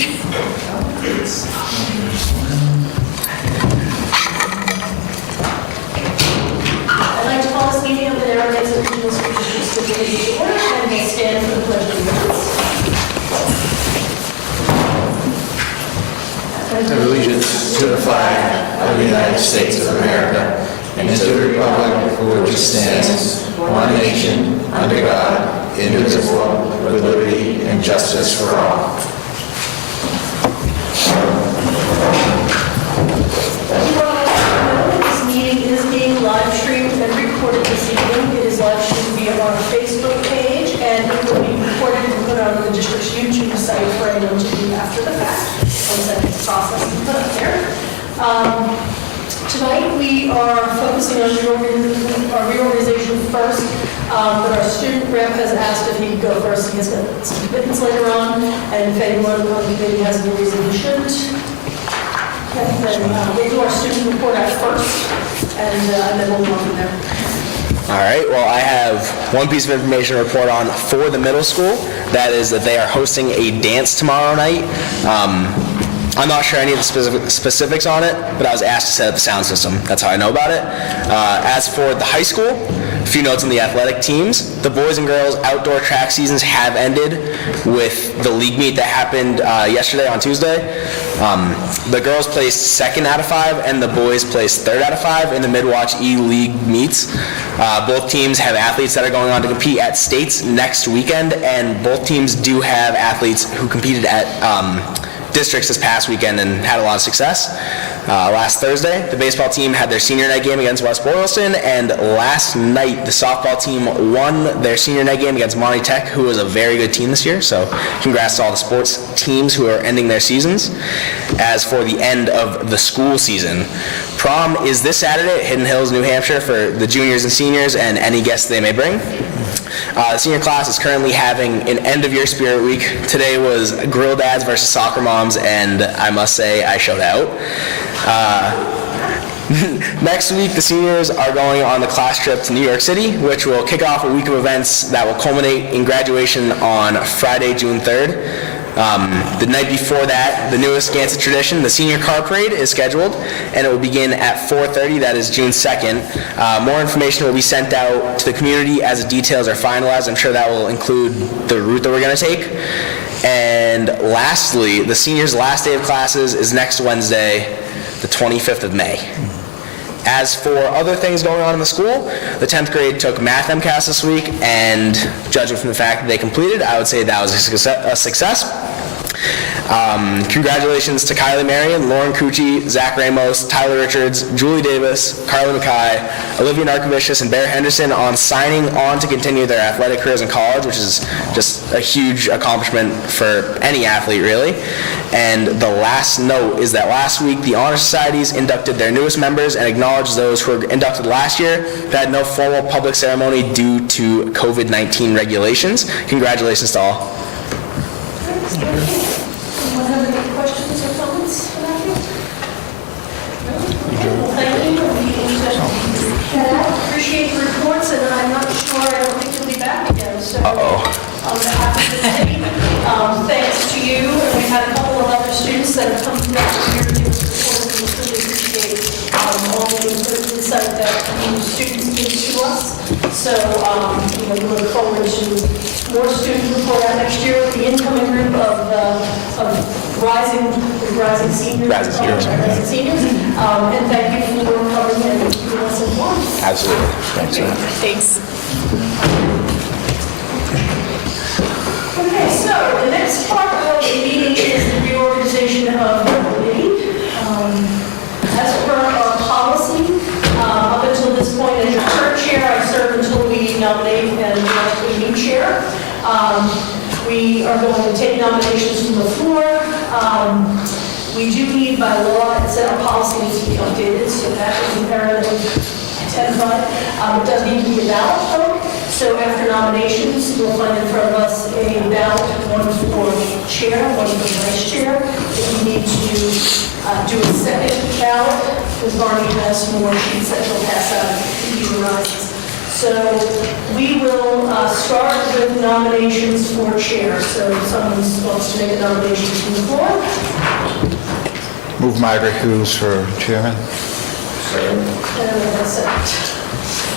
I'd like to call this meeting of the NRSD Regional School District to order and we'll stand for the Pledge of Allegiance to the flag of the United States of America and to the republic for which it stands, one nation, under God, indivisible, with liberty and justice for all. This meeting is being live streamed and recorded this evening. It is live streamed via our Facebook page and it will be recorded and put on the district's YouTube site for anyone to view after the fact. Once that is processed and put up there. Tonight we are focusing on reorganization first, but our student rep has asked if he could go first. He has got some commitments later on, and if anyone on the committee has any reason he shouldn't, then we'll do our student report at first, and then we'll move on from there. All right, well, I have one piece of information to report on for the middle school. That is that they are hosting a dance tomorrow night. I'm not sure any of the specifics on it, but I was asked to set up the sound system. That's how I know about it. As for the high school, a few notes on the athletic teams. The boys and girls outdoor track seasons have ended with the league meet that happened yesterday on Tuesday. The girls placed 2nd out of 5 and the boys placed 3rd out of 5 in the Midwatch E-League meets. Both teams have athletes that are going on to compete at states next weekend, and both teams do have athletes who competed at districts this past weekend and had a lot of success. Last Thursday, the baseball team had their senior night game against West Boylston, and last night the softball team won their senior night game against Monty Tech, who was a very good team this year, so congrats to all the sports teams who are ending their seasons. As for the end of the school season, prom is this Saturday at Hidden Hills, New Hampshire for the juniors and seniors and any guests they may bring. The senior class is currently having an end-of-year spirit week. Today was Grill Dads versus Soccer Moms, and I must say I showed out. Next week, the seniors are going on the class trip to New York City, which will kick off a week of events that will culminate in graduation on Friday, June 3rd. The night before that, the newest Gansett tradition, the senior car parade, is scheduled, and it will begin at 4:30. That is June 2nd. More information will be sent out to the community as the details are finalized. I'm sure that will include the route that we're going to take. And lastly, the seniors' last day of classes is next Wednesday, the 25th of May. As for other things going on in the school, the 10th grade took math MCAS this week, and judging from the fact that they completed, I would say that was a success. Congratulations to Kylie Marion, Lauren Cucci, Zach Ramos, Tyler Richards, Julie Davis, Carly Mackay, Olivia Narcovicius, and Bear Henderson on signing on to continue their athletic careers in college, which is just a huge accomplishment for any athlete, really. And the last note is that last week, the Honor Societies inducted their newest members and acknowledged those who were inducted last year but had no formal public ceremony due to COVID-19 regulations. Congratulations to all. Anyone have any questions or comments about it? Well, thank you. I appreciate the reports, and I'm not sure, I don't think you'll be back again. So, on behalf of the team, thanks to you. And we've had a couple of other students that have come back here to give us reports, and we really appreciate all the insight that the students give to us. So, we look forward to more students report out next year with the incoming group of rising seniors. Rising seniors. And thank you for coming and keeping us informed. Absolutely. Thanks. Thanks. Okay, so the next part of the meeting is the reorganization of the committee. As per our policy, up until this point, as your current chair, I serve until we nominate and elect a new chair. We are going to take nominations from the floor. We do need by law, it's our policy needs to be updated, so that is imperative. Identified. It does need to be a ballot vote. So after nominations, you'll find in front of us a ballot, one for chair, one for vice chair. If you need to do a second ballot, because Barney has more sheets that he'll pass out if he arises. So we will start with nominations for chair. So if someone wants to make a nomination from the floor. Move Margaret Hughes for chairman.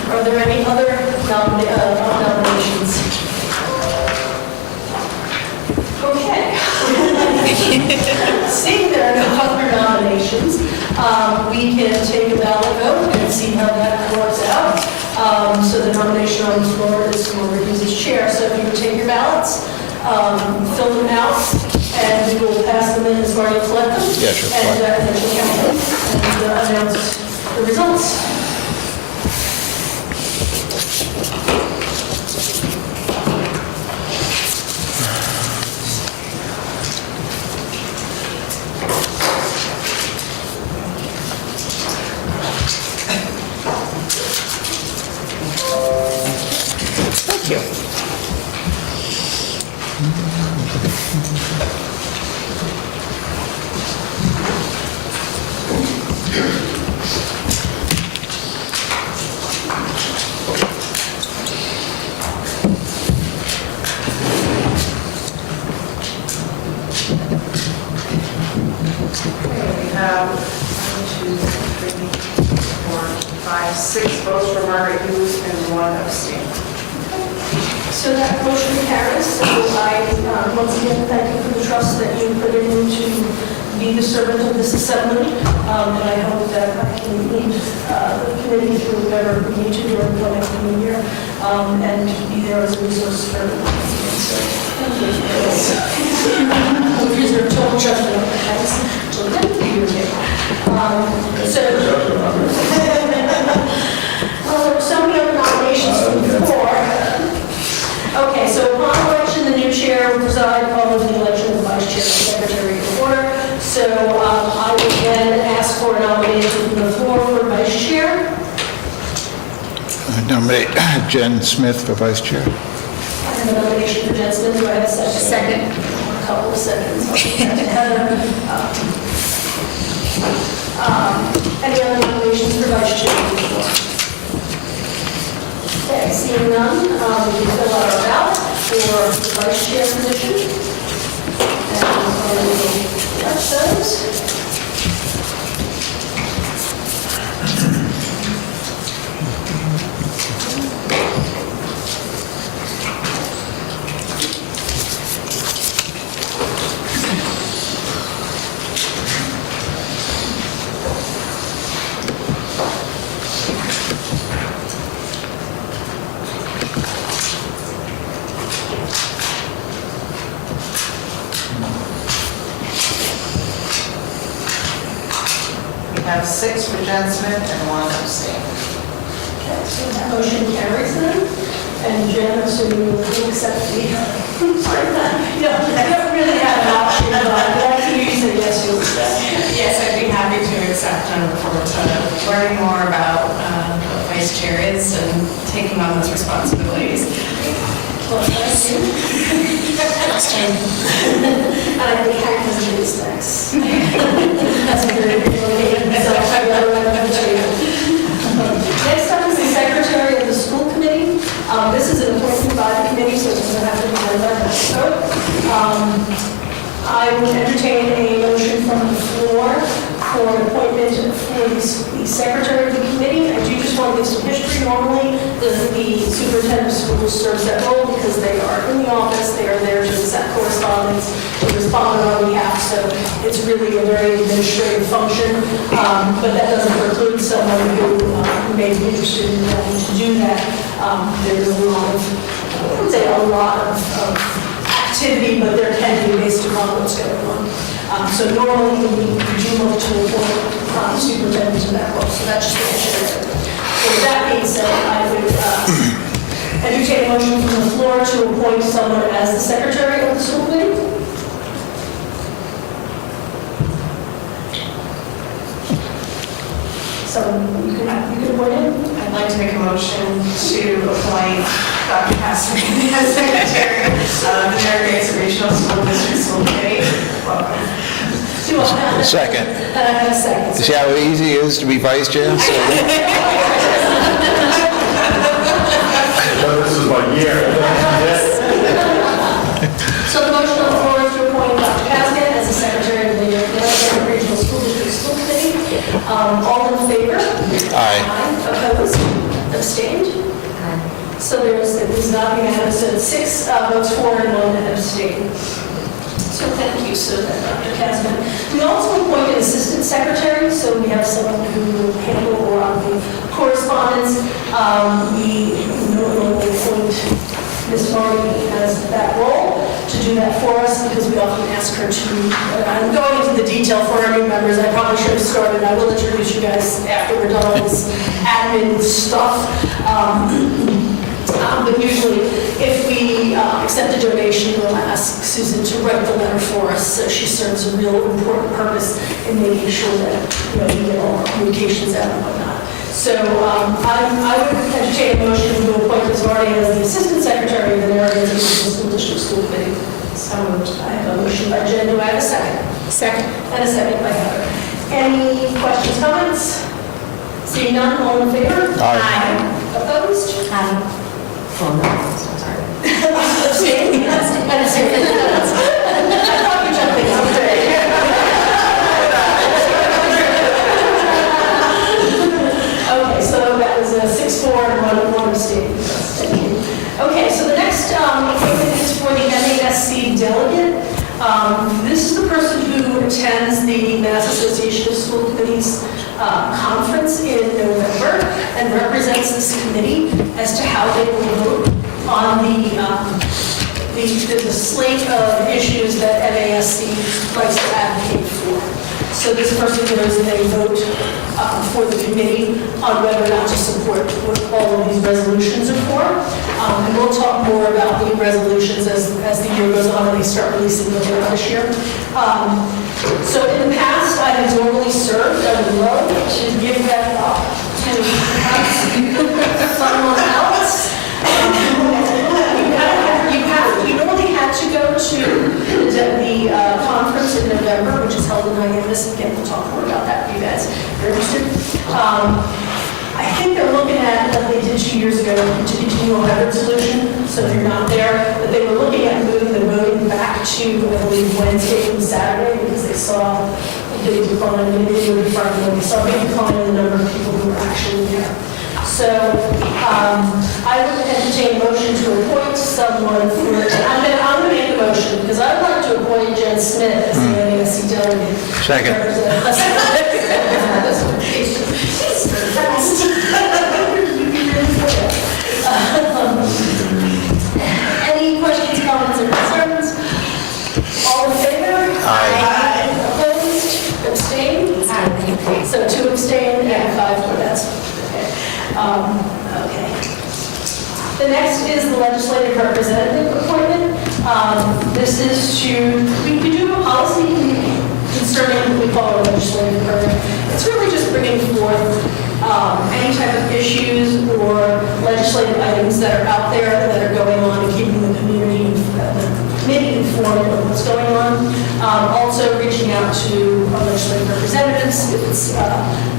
Are there any other nominations? Okay. Seeing there are no other nominations, we can take a ballot vote and see how that works out. So the nomination on the floor is for Hughes as chair. So if you would take your ballots, fill them out, and we will pass them in as Marty collect them. Yeah, sure. And then we'll count them and announce the results. Thank you. We have 1, 2, 3, 4, 5, 6 votes for Margaret Hughes and 1 abstain. So that motion carries. So I, once again, thank you for the trust that you put in to be the servant of this assembly. And I hope that I can lead the committee through whatever we need to do in the next coming year and be there as a resource for everyone. So thank you. These are total judgment of the house. So thank you. So many other nominations from the floor. Okay, so upon election, the new chair will preside following the election of the vice chair and secretary of order. So I will then ask for a nomination from the floor for vice chair. I nominate Jen Smith for vice chair. I have a nomination for Jen Smith. Do I have a second? A couple of seconds. Any other nominations for vice chair? Okay, seeing none, we can fill out our ballot for the vice chair position. And we will elect those. We have 6 for Jen Smith and 1 abstain. Okay, so that motion carries then. And Jen, assuming you will accept the, I don't really have an option, but I can usually yes, you'll accept. Yes, I'd be happy to accept and look forward to learning more about what vice chair is and taking on those responsibilities. Well, thank you. And I think Hank has a big stacks. That's a very good one. Next up is the secretary of the school committee. This is an appointment by the committee, so it doesn't have to be done by the vote. I would entertain a motion from the floor for an appointment for the secretary of the committee. I do just want to give some history. Normally, the superintendent of schools serves that role because they are in the office, they are there to accept correspondence, to respond on our behalf, so it's really a very administrative function, but that doesn't preclude someone who may be interested in wanting to do that. There's a lot of, I would say a lot of activity, but there can be based upon what's going on. So normally we do look to appoint superintendent to that role, so that's just what I shared. So with that being said, I would entertain a motion from the floor to appoint someone as the secretary of the school committee. So you can appoint him. I'd like to make a motion to appoint Dr. Cassidy as secretary of the Narragansett Regional School District School Committee. Welcome. Do I have a Second. And I have a second. See how easy it is to be vice chair? So- So the motion on the floor is to appoint Dr. Casket as the secretary of the Narragansett Regional School District School Committee. All in favor? Aye. Opposed? Abstained? So it was not unanimous, so it's 6 votes for and 1 abstained. So thank you, so that Dr. Casman. We also appointed assistant secretary, so we have someone who will handle a lot of the correspondence. We normally appoint Ms. Marty as that role to do that for us because we often ask her to, I'm going into the detail for our new members, I probably should have started, I will introduce you guys after we're done with this admin stuff. But usually, if we accept a donation, we'll ask Susan to write the letter for us, so she serves a real important purpose in making sure that, we get all our communications out and whatnot. So I would entertain a motion to appoint Ms. Marty as the Assistant Secretary of the Narragansett Regional School District School Committee. So I have a motion by Jen. Do I have a second? Second. And a second by Heather. Any questions, comments? Seeing none, all in favor? Aye. Opposed? Aye. Sorry. Abstained? And a second. I thought you jumped in someday. Okay, so that was a 6-4 and 1 abstained. Thank you. Okay, so the next appointment is for the NRSD delegate. This is the person who attends the Mass Association of School Committees conference in November and represents this committee as to how they will vote on the slate of issues that NASC likes to advocate for. So this person goes and they vote for the committee on whether or not to support what all of these resolutions are for. And we'll talk more about the resolutions as the year goes on and they start releasing them this year. So in the past, I have normally served. I would love to give that up to someone else. You normally had to go to the conference in November, which is held in Hyannis. Again, we'll talk more about that for you guys if you're interested. I think they're looking at what they did 2 years ago to continue a hybrid solution. So if you're not there, but they were looking at moving the voting back to, I believe, Wednesday and Saturday because they saw a big decline in the video department. They saw a big decline in the number of people who were actually there. So I would entertain a motion to appoint someone for, I'm going to make a motion because I'd like to appoint Jen Smith as the NASC delegate. Second. Any questions, comments, or concerns? All in favor? Aye. Opposed? Abstained? Aye. So 2 abstained and 5 for that. Okay. The next is the legislative representative appointment. This is to, we do a policy concerning what we call a legislative program. It's really just bringing forth any type of issues or legislative items that are out there that are going on and keeping the community informed of what's going on. Also reaching out to legislative representatives if it's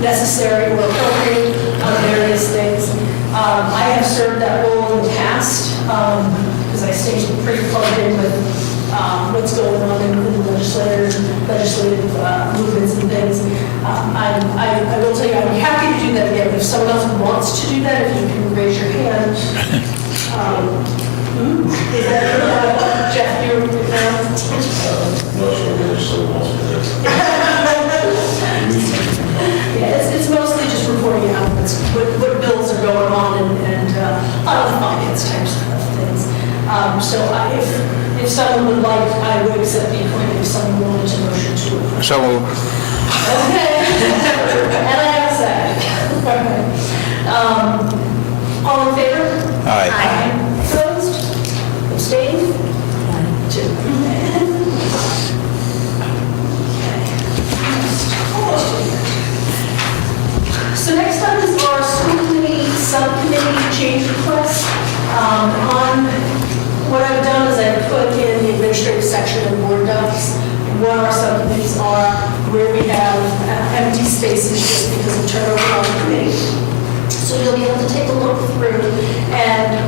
necessary or appropriate on various things. I have served that role in the past because I stay pretty plugged in with what's going on in the legislative movements and things. I will tell you, I'd be happy to do that again. If someone else wants to do that, if you can raise your hand. Is that Jeff, you're yeah, it's mostly just reporting out what bills are going on and other finance types of things. So if someone would like, I would accept the appointment if someone wanted to motion to appoint. So moved. Okay. And I have a second. Okay. All in favor? Aye. Opposed? Abstained? 2. So next up is our school committee subcommittee change request. On what I've done is I've put in the administrative section of board docs what our subcommittees are, where we have empty spaces just because of turnover on the committee. So you'll be able to take a look through and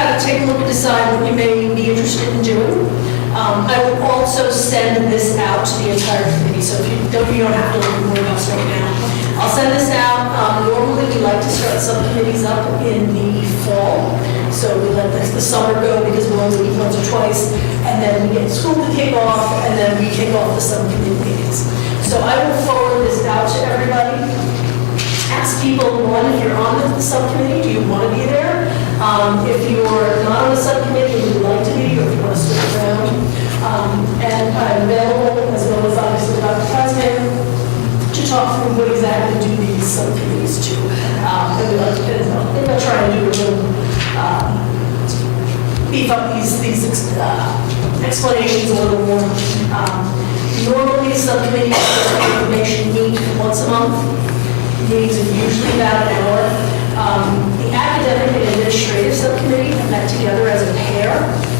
kind of take a look and decide what you may be interested in doing. I will also send this out to the entire committee, so if you don't have to worry about this right now. I'll send this out. Normally, we like to start subcommittees up in the fall, so we let the summer go because we only meet once or twice, and then we get school to kick off, and then we kick off the subcommittee meetings. So I will forward this out to everybody. Ask people, one, if you're on the subcommittee, do you want to be there? If you're not on the subcommittee and you'd like to be, or if you want to stick around. And I'm available, as well as obviously Dr. Tasman, to talk through what exactly do these subcommittees do. And we'd like to, I'm going to try and do a little, beef up these explanations a little more. Normally, subcommittees for information meet once a month. Meetings are usually about an hour. The academic and administrative subcommittee have met together as a pair,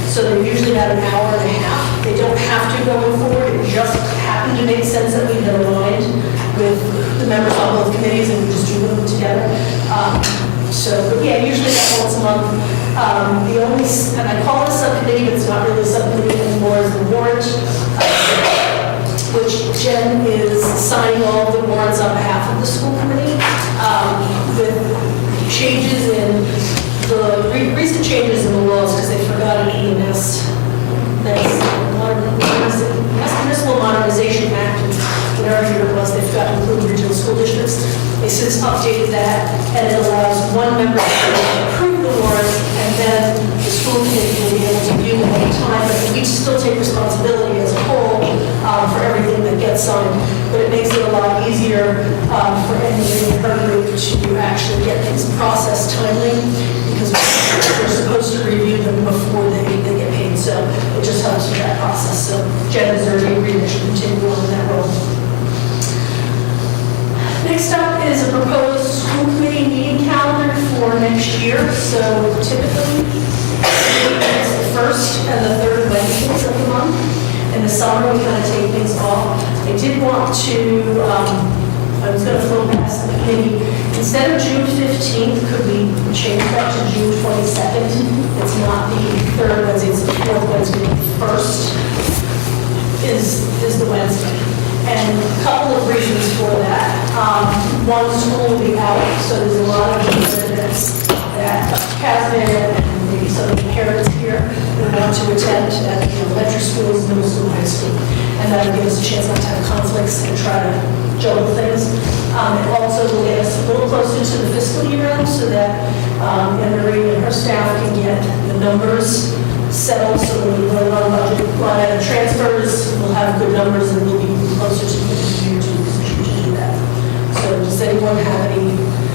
so they're usually about an hour and a half. They don't have to go forward, it just happened to make sense that we've been aligned with the members on both committees and we just do them together. But yeah, usually about once a month. The only, and I call it a subcommittee, but it's not really a subcommittee anymore, is the warrant, which Jen is signing all of the warrants on behalf of the school committee, with changes in the recent changes in the laws, because they forgot an EMS, that's Municipal Modernization Act, whatever year it was, they forgot to include regional school districts. They since updated that, and it allows one member to approve the warrants, and then the school committee will be able to view them at a time, but we still take responsibility as a whole for everything that gets signed. But it makes it a lot easier for any and her group to actually get things processed timely, because we're supposed to review them before they get paid. So it just helps with that process. So Jen has already agreed that she'll continue on in that role. Next up is a proposed school committee meeting calendar for next year. So typically, it's the first and the third Wednesdays of the month. In the summer, we kind of take things off. I did want to, I was going to float past the committee. Instead of June 15th, could we change that to June 22nd? It's not the third Wednesday, it's the fourth Wednesday. The first is the Wednesday. And a couple of reasons for that. One, school will be out, so there's a lot of events that Casman and maybe some of the parents here would want to attend at elementary schools, middle school, high school. And that'll give us a chance not to have conflicts and try to juggle things. It also will get us a little closer to the fiscal year end so that Anne-Marie and her staff can get the numbers settled, so when we vote on budget line item transfers, we'll have good numbers and we'll be closer to the year to position to do that. So does anyone have any?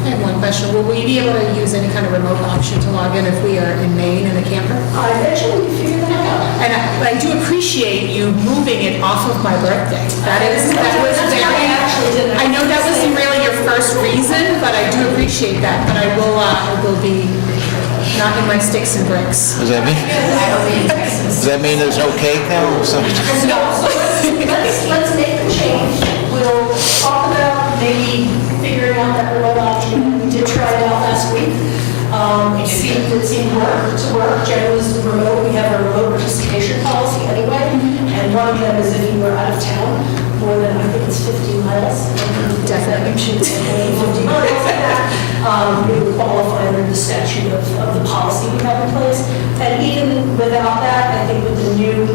I have one question. Will we be able to use any kind of remote option to log in if we are in Maine in a camper? I bet you we can figure that out. But I do appreciate you moving it off of my birthday. That was very, I know that wasn't really your first reason, but I do appreciate that. But I will be not in my sticks and bricks. Does that mean? Does that mean there's no cake now or something? No, so let's make the change. We'll talk about maybe figuring out that remote option. We did try it out last week. It seemed to work. Jen was remote. We have a remote participation policy anyway. And one of them is if you were out of town more than, I think it's 50 miles. Definitely choose 50 miles like that. It would qualify under the statute of the policy we have in place. And even without that, I think with the new,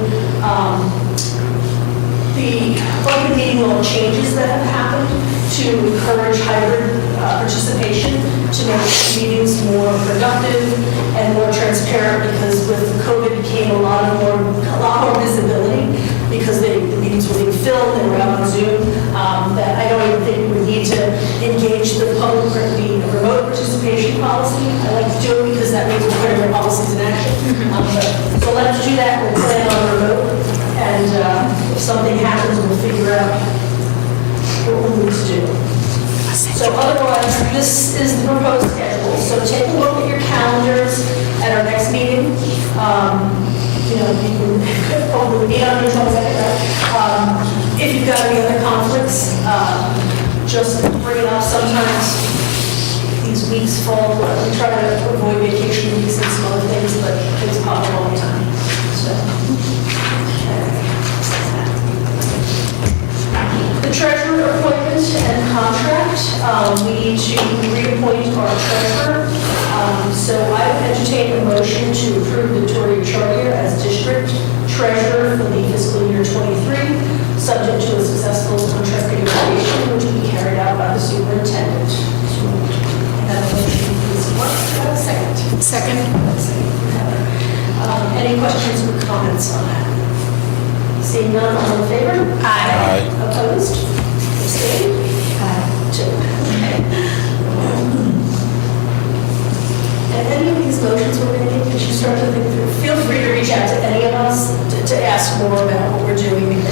the open meeting law changes that have happened to encourage hybrid participation, to make meetings more productive and more transparent, because with COVID came a lot more visibility, because the meetings were being filmed and were out on Zoom, that I don't even think we need to engage the public for the remote participation policy. I like to do it because that means we're putting our policies in action. So let's do that. We'll plan on remote, and if something happens, we'll figure out what we need to do. So otherwise, this is the proposed schedule. So take a look at your calendars at our next meeting. You can probably meet on your 22nd, right? If you've got any other conflicts, just bring it up. Sometimes these weeks fall, we try to avoid vacation weeks and some other things, but entertain a motion to approve Victoria Chartier as district treasurer for the fiscal year '23, subject to a successful contract negotiation, which will be carried out by the superintendent. Have a motion, please. What? Have a second. Second. Any questions or comments on that? Seeing none, all in favor? Aye. Opposed? Abstained? Two. Okay. And any of these motions we're going to need, as you start to think through, feel free to reach out to any of us to ask more about what we're doing.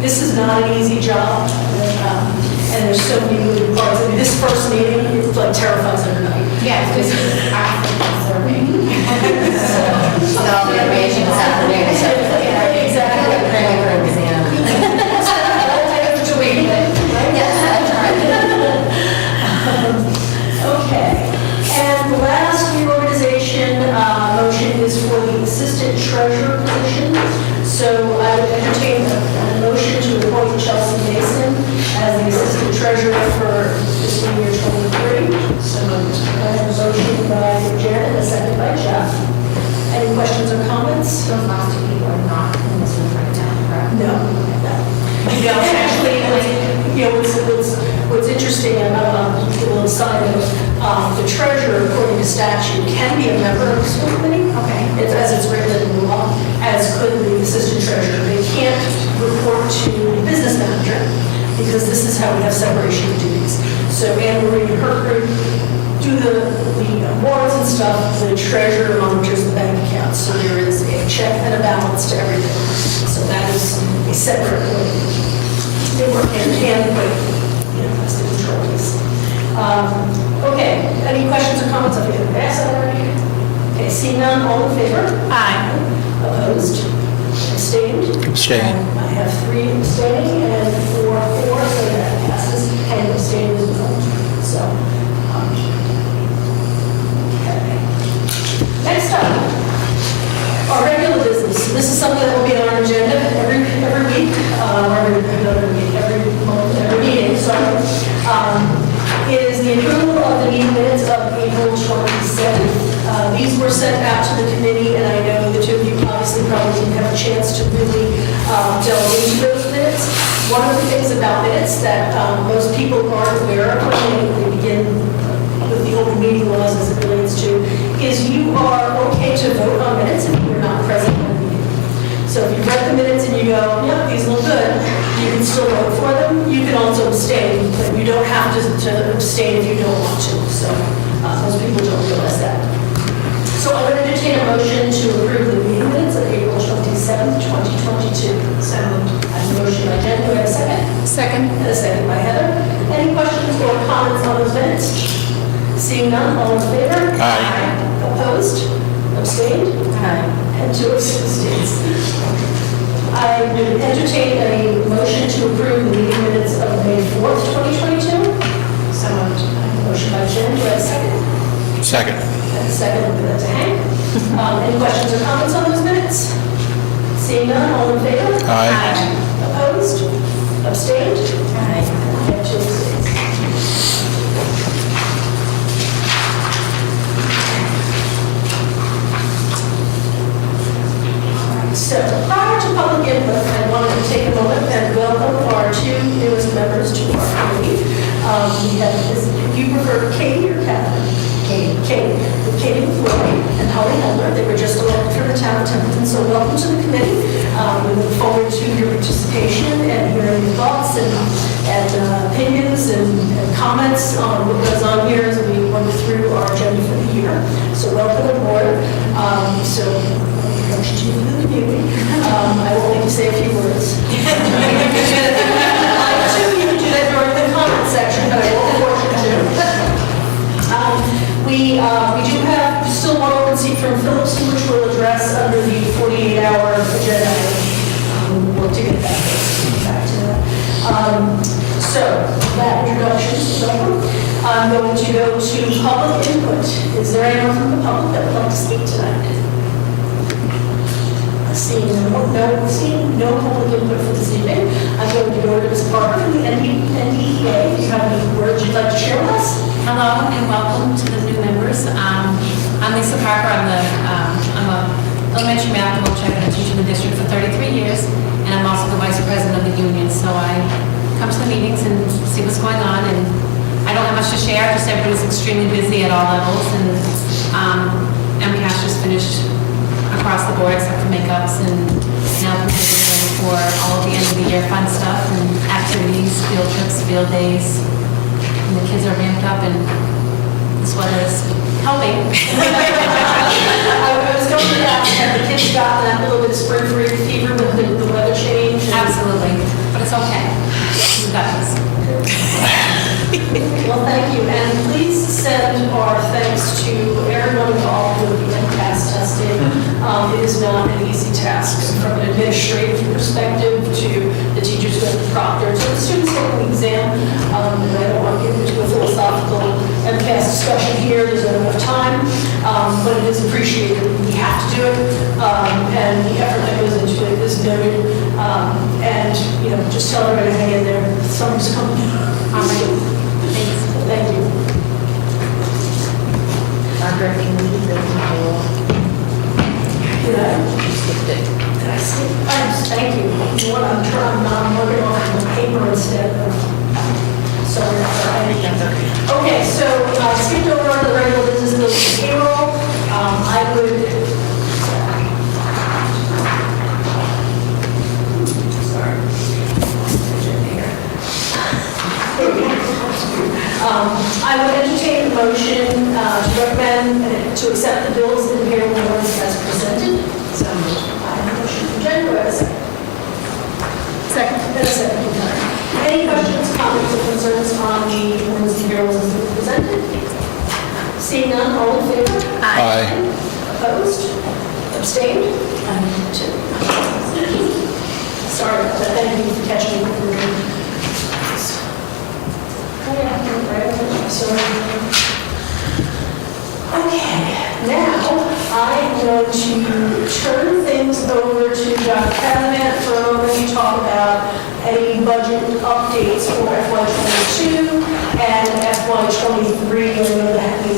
This is not an easy job, and there's so many moving parts. I mean, this first meeting, it like terrifies everybody. Yeah, this is after the survey. So all the information is happening. Exactly. Preparing for exam. Yes, that's right. Okay. And the last reorganization motion is for the assistant treasurer position. So I would entertain a motion to appoint Chelsea Mason as the assistant treasurer for fiscal year '23. So moved. I have a motion by Janet and a second by Jeff. Any questions or comments? Those last two people are not in this room right now, correct? No. Actually, what's interesting about a little side of the treasurer, according to statute, can be a member of the school committee. Okay. It's as it's written in the law, as could the assistant treasurer. They can't report to the business manager because this is how we have separation of duties. So Anne Marie and her group do the warrants and stuff. The treasurer monitors the bank accounts. So there is a check and a balance to everything. So that is a separate way. They work hand in hand, but that's the control piece. Okay, any questions or comments? I think I've asked that already. Okay, seeing none, all in favor? Aye. Opposed? Abstained? Abstained. I have 3 abstaining and 4, so that passes, and abstained as well. So, okay. Next up, our regular business. This is something that will be on our agenda every week, or every month, every meeting, is the approval of the meeting minutes of April 27th. These were sent out to the committee, and I know the two of you obviously probably didn't have a chance to really delve into those minutes. One of the things about minutes that most people aren't aware of when they begin with the open meeting laws as it relates to, is you are okay to vote on minutes if you're not present at the meeting. So if you read the minutes and you go, yep, these look good, you can still vote for them. You can also abstain, but you don't have to abstain if you don't want to. So most people don't realize that. So I would entertain a motion to approve the meeting minutes of April 27th, 2022. So I have a motion by Jen. Do I have a second? Second. And a second by Heather. Any questions or comments on those minutes? Seeing none, all in favor? Aye. Opposed? Abstained? Aye. And 2 abstains. I would entertain a motion to approve the meeting minutes of May 4th, 2022. So moved. I have a motion by Jen. Do I have a second? Second. And a second will be that to Hank. Any questions or comments on those minutes? Seeing none, all in favor? Aye. Opposed? Abstained? Aye. I have 2 abstains. So prior to public input, I wanted to take a moment and welcome our 2 newest members to our committee. We have, if you prefer Katie or Catherine? Katie Floyd and Holly Helmer. They were just elected from the town of Templeton, so welcome to the committee. We look forward to your participation and hearing your thoughts and opinions and comments on what goes on here as we work through our agenda for the year. So welcome aboard. Introduction to the community. I will need to say a few words. You can do that during the comment section, but I won't force you to. We do have still one open seat from Phillips, which we'll address under the 48-hour agenda. We'll work to get back to that. So that introduction is over. I'm going to go to public input. Is there anyone from the public that would like to speak tonight? Seeing no public input for this evening, I'm going to go to Ms. Parker from the NDEA. If you have any words you'd like to share with us? Hello and welcome to the new members. I'm Lisa Parker. I'm a elementary math coach. I've been a teacher in the district for 33 years, and I'm also the vice president of the union. So I come to the meetings and see what's going on, and I don't have much to share. Just everybody's extremely busy at all levels, and MCAS just finished across the board, except for makeups, and now we're getting ready for all of the end of the year fun stuff and activities, field trips, field days. And the kids are ramped up, and this weather is helping. I was going to ask, have the kids gotten that little bit of spring fever with the weather change? Absolutely, but it's okay. We got this. Well, thank you, and please send our thanks to everyone involved with the MCAS testing. It is not an easy task from an administrative perspective to the teachers going to proctor, to the students taking the exam. And I don't want to get into a philosophical MCAS discussion here, there's not enough time, but it is appreciated. We have to do it, and the effort that goes into it is noted. And, you know, just tell everybody to hang in there, summer's coming. All right. Thanks. Thank you. Margaret, can we do the payroll? Did I? You skipped it. Did I skip? Thank you. You know what, I'm working off the paper instead of, sorry. That's okay. Okay, so I skipped over the regular business of the payroll. I would, sorry. I would entertain a motion to recommend to accept the bills and payroll warrants as presented. So I have a motion from Jen, do I have a second? Second. And a second from Karen. Any questions, comments, or concerns on the warrants and payrolls as presented? Seeing none, all in favor? Aye. Opposed? Abstained? Two. Sorry about that, thank you for catching me. Okay, now I'm going to turn things over to Dr. Callahan for a moment to talk about any budget updates for FY22 and FY23. I know that we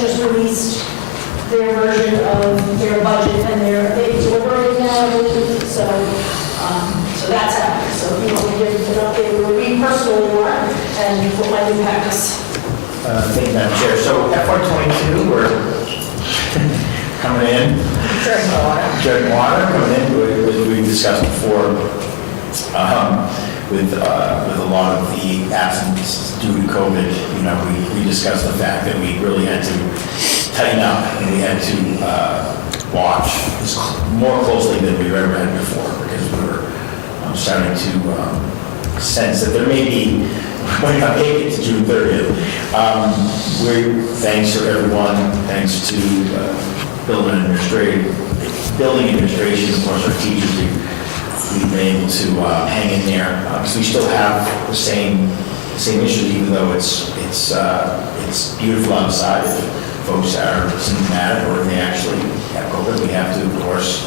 just released their version of their budget and they're delivering now, I believe. So that's happening. So if you want to give an update where we personally are and what might impact us. Thank you, Madam Chair. So FY22, we're coming in. Treading water, coming in, as we discussed before, with a lot of the absence due to COVID. You know, we discussed the fact that we really had to tighten up and we had to watch this more closely than we've ever had before, because we were starting to sense that there may be, might not make it to June 30th. Thanks to everyone, thanks to building administration, of course, our teachers, we've been able to hang in there. Because we still have the same issues, even though it's beautiful outside. If folks are symptomatic or if they actually have COVID, we have to, of course,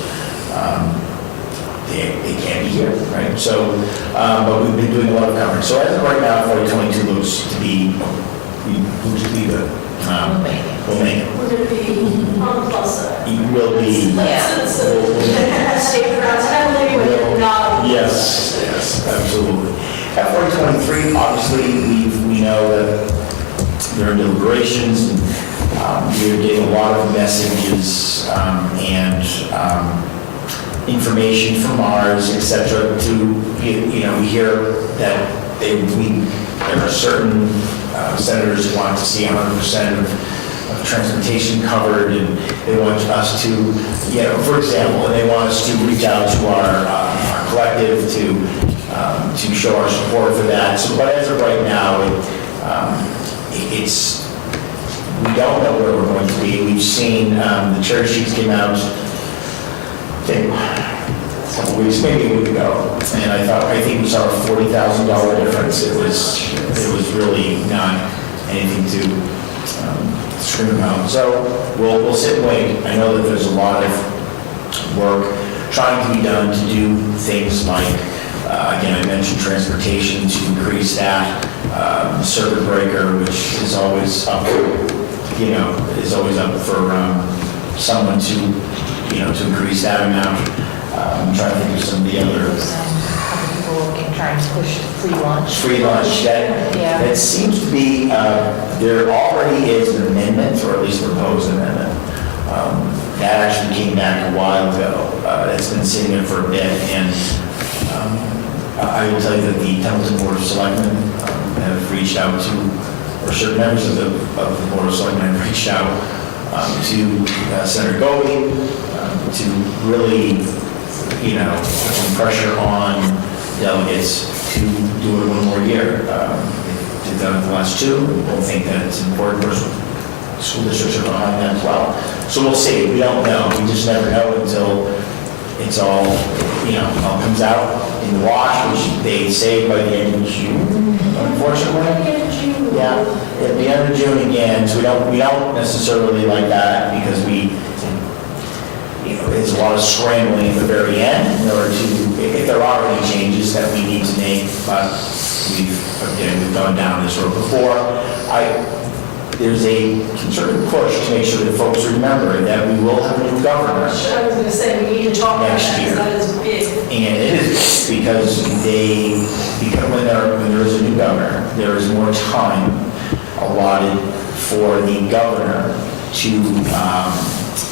they can't be here, right? So, but we've been doing a lot of coverage. So as of right now, 2022 looks to be good. We'll make it. We're going to be on the plus side. It will be. State grounds heavily, but not. Yes, absolutely. FY23, obviously, we know that there are deliberations, and we're getting a lot of messages and information from ours, etc. To, you know, we hear that there are certain senators who want to see 100% of transportation covered, and they want us to, you know, for example, and they want us to reach out to our collective to show our support for that. So, but as of right now, we don't know where we're going to be. We've seen the cherry sheets came out, I think, a couple weeks, maybe a week ago, and I think we saw a $40,000 difference. It was really not anything to scream about. So we'll sit and wait. I know that there's a lot of work trying to be done to do things like, again, I mentioned transportation to increase that, circuit breaker, which is always up for is always up for someone to, to increase that amount. I'm trying to think of some of the other People can try and push free lunch. free lunch. That seems to be, there already is an amendment, or at least proposed amendment. That actually came back a while ago. It's been sitting there for a bit, and I will tell you that the Templeton Board of Selectmen have reached out to, or certain members of the Board of Selectmen have reached out to Senator Goby to really, put some pressure on delegates to do it one more year. They've done it the last two. I think that it's important for school districts are behind that as well. So we'll see. We don't know. We just never know until it's all, all comes out in the wash, which they say by the end of June, unfortunately. Yeah, at the end of June again. So we don't necessarily like that because there's a lot of scrambling at the very end in order to, if there are any changes that we need to make, but we've gone down this road before. There's a concerted push to make sure that folks remember that we will have a new governor I was going to say, we need to talk about next that, year. because that is big. And it is because when there is a new governor, there is more time allotted for the governor to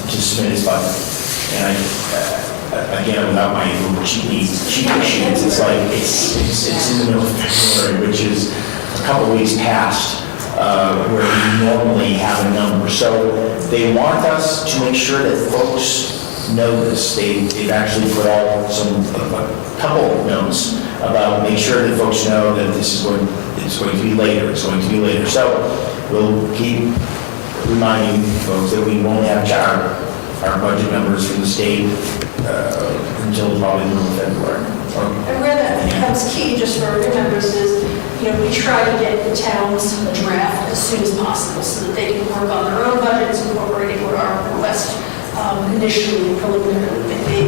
submit his budget. And again, without my little cheat sheets, it's like, it's in the middle of February, which is a couple weeks past where we normally have a number. So they want us to make sure that folks know this. They've actually put out a couple of notes about make sure that folks know that it's going to be later. It's going to be later. So we'll keep reminding folks that we won't have our budget numbers from the state until probably the middle of February. And where that becomes key, just for our new members, is, we try to get the towns a draft as soon as possible so that they can work on their own budgets, incorporating what our request initially preliminarily may be.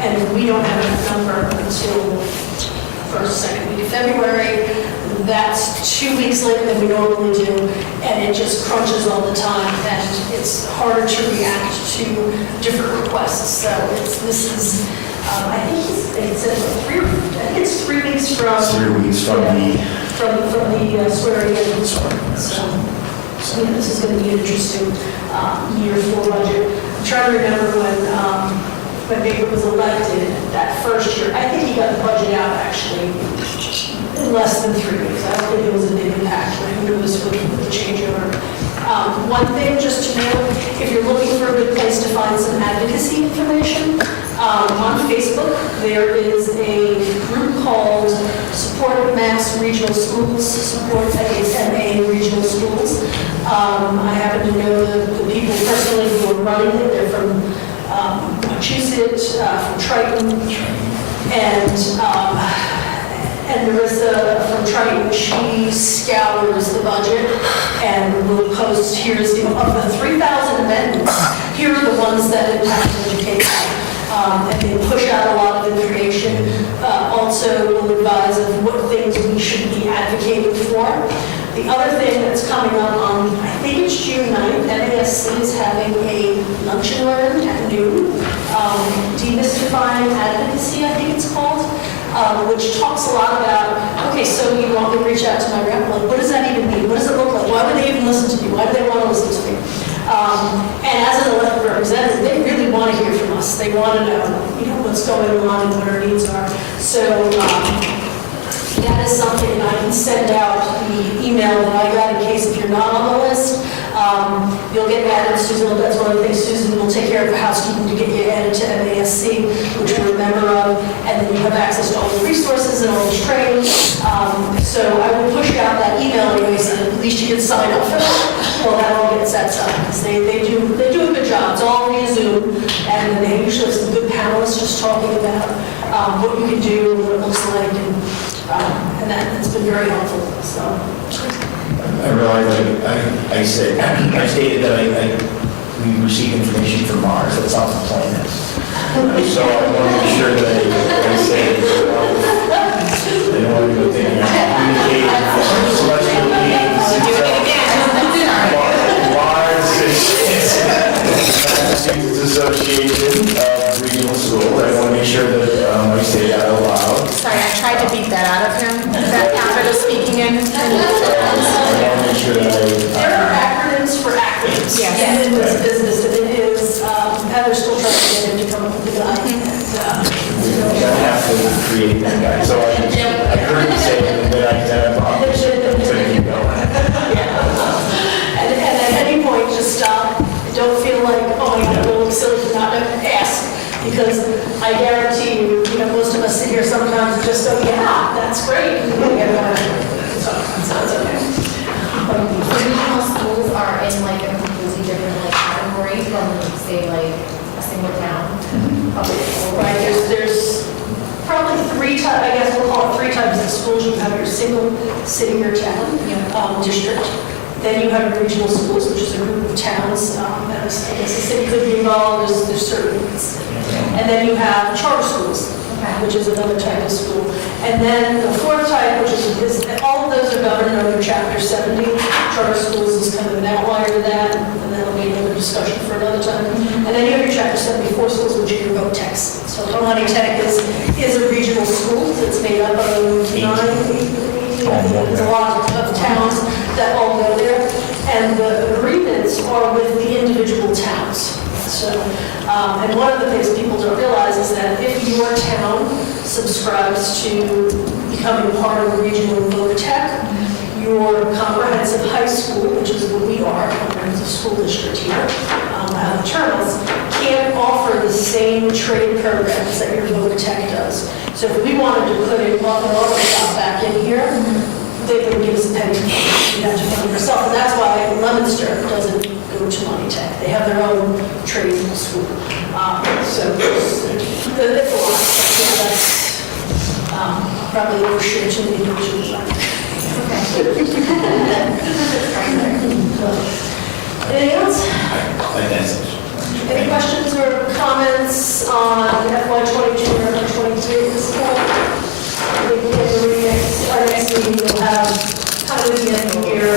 And we don't have that number until first, second week of February. That's 2 weeks later than we normally do, and it just crunches all the time, and it's harder to react to different requests. So I think it's 3 weeks from. 3 weeks from the swearing in. So this is going to be an interesting year for budget. I'm trying to remember when Baker was elected that first year. I think he got the budget out actually in less than 3 weeks. I don't think it was a big impact when he was with the changeover. One thing just to note, if you're looking for a good place to find some advocacy information, on Facebook there is a group called Support Mass Regional Schools, Support MA Regional Schools. I happen to know the people personally who are running it. They're from Massachusetts, from Triton, and Marissa from Triton, she scours the budget and will post, here's, of the 3,000 amendments, here are the ones that impact education. And they push out a lot of information. Also will advise of what things we should be advocating for. The other thing that's coming up on, I think it's June 9th, NASC is having a lunch and learn at noon. Demystifying Advocacy, I think it's called. Which talks a lot about, okay, so you want me to reach out to my rep, like, what does that even mean? What does it look like? Why would they even listen to me? Why do they want to listen to me? And as an elected representative, they really want to hear from us. They want to know, what's going on and what our needs are. So that is something I can send out the email that I got in case if you're not on the list. You'll get added, Susan, that's one of the things Susan will take care of the housekeeping to get you added to MASC, which you're a member of, and then you have access to all the resources and all the training. So I will push out that email anyway, so at least you can sign up for that. Well, that all gets set up, because they do a good job. It's all via Zoom, and they usually have some good panelists just talking about what you can do, and what it looks like, and that's been very helpful. So. I realized I stated that we received information from Mars. That's not the planet. So I want to be sure that I say I don't want to go there. Communicate celestial beings. Mars loud. Sorry, I tried to beat that out of him, that habit of speaking in. I want to make sure that There are acronyms for acronyms. Yes. And in this business, and it is, Heather's still trying to get him to come up with the guy. we don't have to create that guy. So I heard you say it, and then I thought, so you go. And at any point, just stop. Don't feel like, oh, I gotta look silly for not to ask. Because I guarantee you, most of us sit here sometimes and just go, yeah, that's great. So it's okay. Regional schools are in like a completely different like category from, say, like a single town. Right, there's probably three types, I guess we'll call it three types of schools. You have your single city or town district. Then you have your regional schools, which is a group of towns. I guess a city could be involved, there's certain. And then you have charter schools, which is another type of school. And then the fourth type, which is all of those are governed under Chapter 70. Charter schools is kind of an outlier to that, and that'll be another discussion for another time. And then you have your Chapter 74 schools, which are your voc techs. So Pomani Tech is a regional school that's made up of 18, there's a lot of towns that all go there. And the agreements are with the individual towns. So, and one of the things people don't realize is that if your town subscribes to becoming part of a regional voc tech, your comprehensive high school, which is what we are, comprehensive school district here, out of Turtles, can't offer the same trade programs that your voc tech does. So if we wanted to put a walk and auto shop back in here, they wouldn't give us a penny. You have to fund it yourself, and that's why Leominster doesn't go to Monty Tech. They have their own trade school. So it's a lot. That's probably overshare to the individual. Anything else? Any questions or comments on FY22 or FY23 at this point? Our next meeting will have kind of the end of the year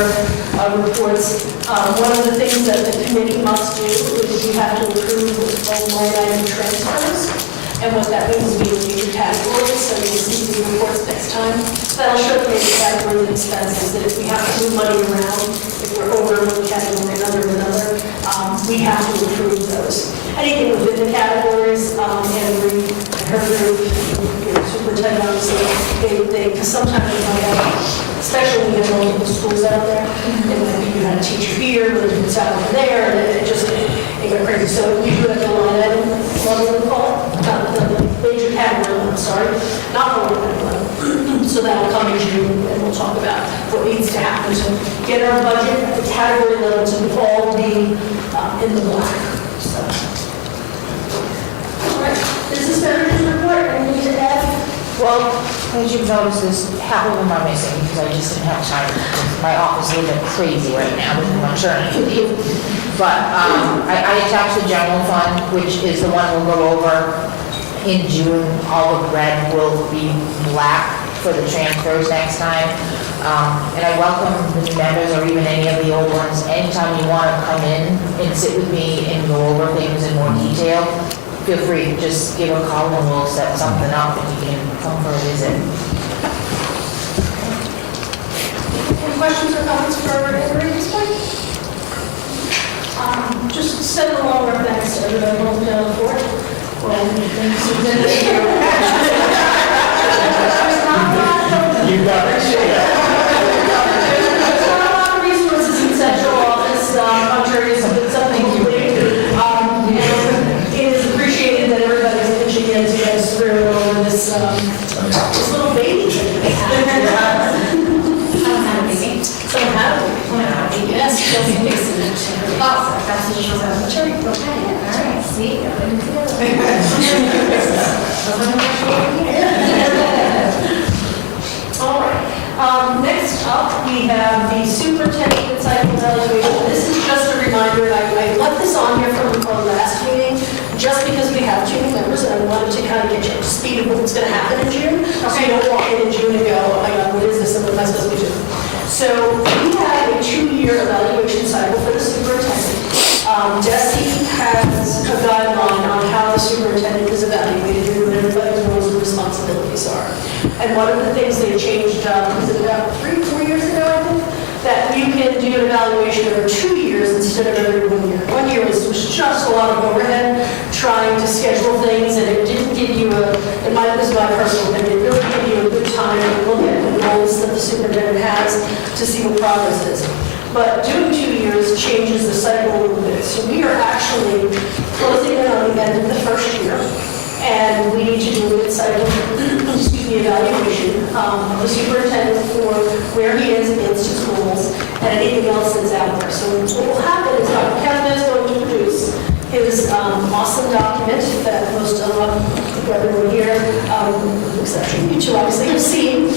reports. One of the things that the committee must do is you have to approve all line item transfers. And what that means is we will use your categories, so you'll see the reports next time. That'll show the major categories and expenses, that if we have to move money around, if we're over one category and under another, we have to approve those. Anything within the categories, and her group, superintendent, obviously, they because sometimes we might have, especially when we have multiple schools out there, and then you had a teacher here, but it's out over there, and it just, it got crazy. So we do have the line item, what do we call it? The major category, I'm sorry, not the line item. So that'll come in June, and we'll talk about what needs to happen to get our budget at the category level to all be in the black. So. All right, business manager's report, anything to add? Well, as you've noticed, there's half of them are missing because I just didn't have time. My office is a little bit crazy right now with my maternity leave. But I attached the general fund, which is the one we'll go over in June. All the red will be black for the transfers next time. And I welcome the new members or even any of the old ones. Anytime you want to come in and sit with me and go over things in more detail, feel free, just give a call and we'll set something up and you can come for a visit. Any questions or comments for everybody this point? Just send along our thanks to everybody holding down the fort. Well, You got it. there's not a lot of resources in central office. I'm sure it's something completed. And it is appreciated that everybody's pitching in to get us through over this little baby that we have. Some kind of baby. Some have it. Yes, just in case of it. Oh, that's what she's on. Cherry. Okay, all right, see, I put it together. All right. Next up, we have the superintendent cycle evaluation. This is just a reminder, and I left this on here from our last meeting, just because we have two new members, and I wanted to kind of get you up to speed of what's going to happen in June. So you don't walk in June and go, oh my God, what is this, and what am I supposed to do? So we have a 2-year evaluation cycle for the superintendent. Desi has a guideline on how the superintendent is evaluated and what everybody's roles and responsibilities. disabilities are. And one of the things they changed, was it about 3-4 years ago, I think, that you can do an evaluation over 2 years instead of every 1 year. 1 year was just a lot of overhead trying to schedule things, and it didn't give you this is my personal opinion, it really give you a good time to look at the goals that the superintendent has to see what progress is. But doing 2 years changes the cycle a little bit. So we are actually closing in on the end of the first year, and we need to do a mid-cycle evaluation of the superintendent for where he is against his goals and anything else that's out there. So what will happen is Dr. Kevin is going to produce his awesome document that most of everyone here, with exception of you two, obviously have seen.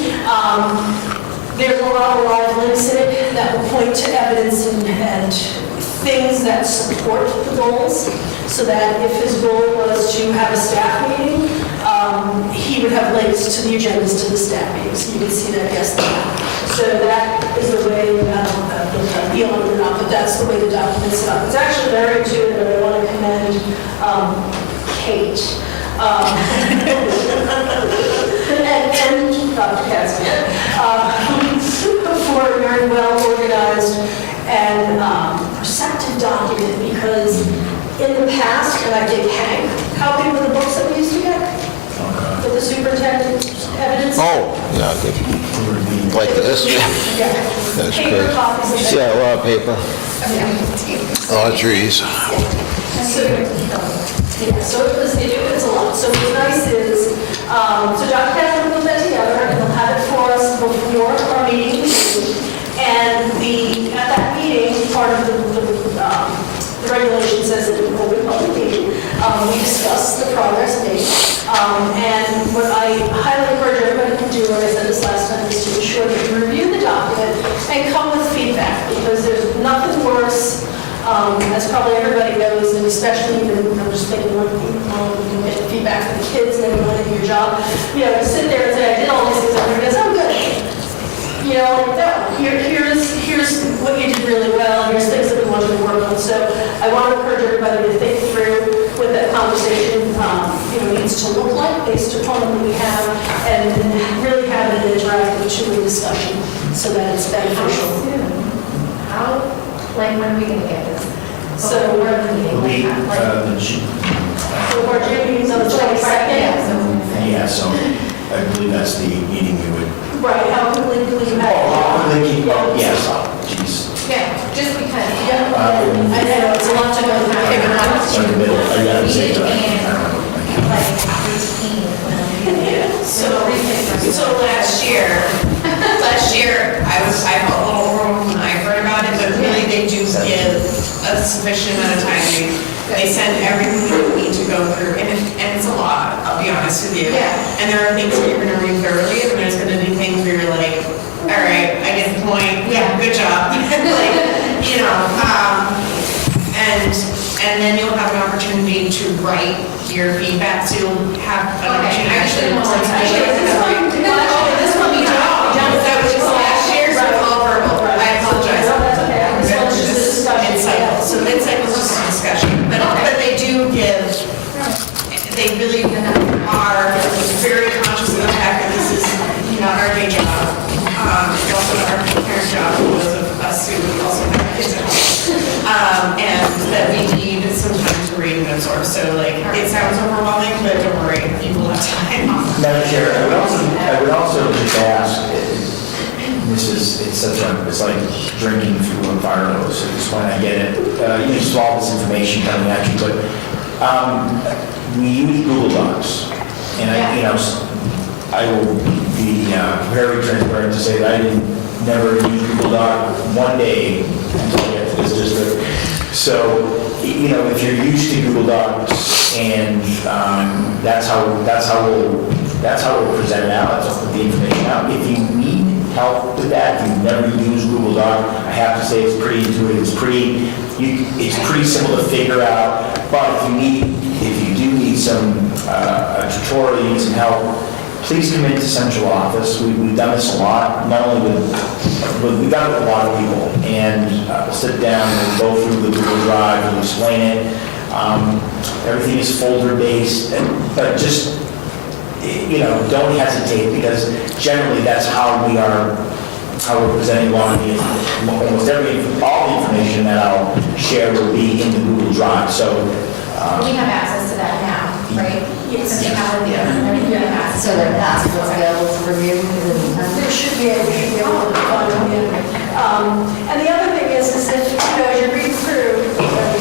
There's a lot of live links in it that will point to evidence and things that support the goals, so that if his goal was to have a staff meeting, he would have links to the agendas to the staff meetings. You can see that, yes. So that is the way, I don't know if that's beyond or not, but that's the way the document's set up. It's actually very intuitive, and I want to commend Kate. And Dr. Katzman, for a very well-organized and perceptive document, because in the past, and I did Hank, how big were the books that we used to get? With the superintendent evidence? Oh, yeah, good. Like this? Yeah. That's Paper great. copies of Yeah, a lot of paper. it. A lot of trees. So it's a lot. So what's nice is, so Dr. Kevin will put that together, and he'll have it for us before our meeting. And at that meeting, part of the regulation says that it will be a public meeting. We discuss the progress made. And what I highly encourage everybody to do, like I said this last time, is to ensure that you review the document and come with feedback, because there's nothing worse, as probably everybody knows, and especially even, I'm just thinking, when you get feedback from the kids and then you want to do your job, to sit there and say, I did all these things, and everybody goes, oh, good. Here's what you did really well, here's things that we want you to work on. So I want to encourage everybody to think through what that conversation needs to look like based upon what we have, and really have an interactive two-way discussion so that it's beneficial. How, when are we gonna get this? So we're in the meeting. So our June meeting's on the 22nd. Yeah, so I believe that's the meeting we would. Right, how quickly do you have? Yes, geez. Yeah, just because. I know, it's a lot to go through. In the middle, I gotta say that. Like, routine when So last year, I felt a little overwhelmed when I heard about it, but really they do give a sufficient amount of time. They send everything you need to go through, and it's a lot, I'll be honest with you. Yeah. And there are things that you're gonna read thoroughly, and there's gonna be things where you're like, all right, I get the point, yeah, good job. And then you'll have an opportunity to write your feedback, so you'll have an opportunity. Actually, more time. This one we don't. That was just last year, so it's all verbal. I apologize. No, that's okay. This one's just a discussion. Mid-cycle. So mid-cycle is just a discussion. But they do give, they really are very conscious of the fact that this is not our day job. It's also not our parent job, because of us who also have kids at home. And that we need some time to read and absorb. So it sounds overwhelming, but don't worry, you will have time. Madam Chair, I would also just ask, it's like drinking through a fire hose, it's when I get it, you just all this information coming at you, but we use Google Docs, and I will be very transparent to say that I never used Google Doc one day until I get to this district. So, if you're used to Google Docs and that's how we'll present it out, that's how we'll put the information out. If you need help with that, if you've never used Google Doc, I have to say it's pretty intuitive. It's pretty simple to figure out. But if you do need some a tutorial, you need some help, please come into central office. We've done this a lot, not only we've done it with a lot of people, and we'll sit down and go through the Google Drive and explain it. Everything is folder-based, but just don't hesitate, because generally that's how we're presenting law. Almost all the information that I'll share will be in the Google Drive, so. We have access to that now, right? Yes. We have it. So that that's what's available to review? There should be able to find it. And the other thing is that, as you read through,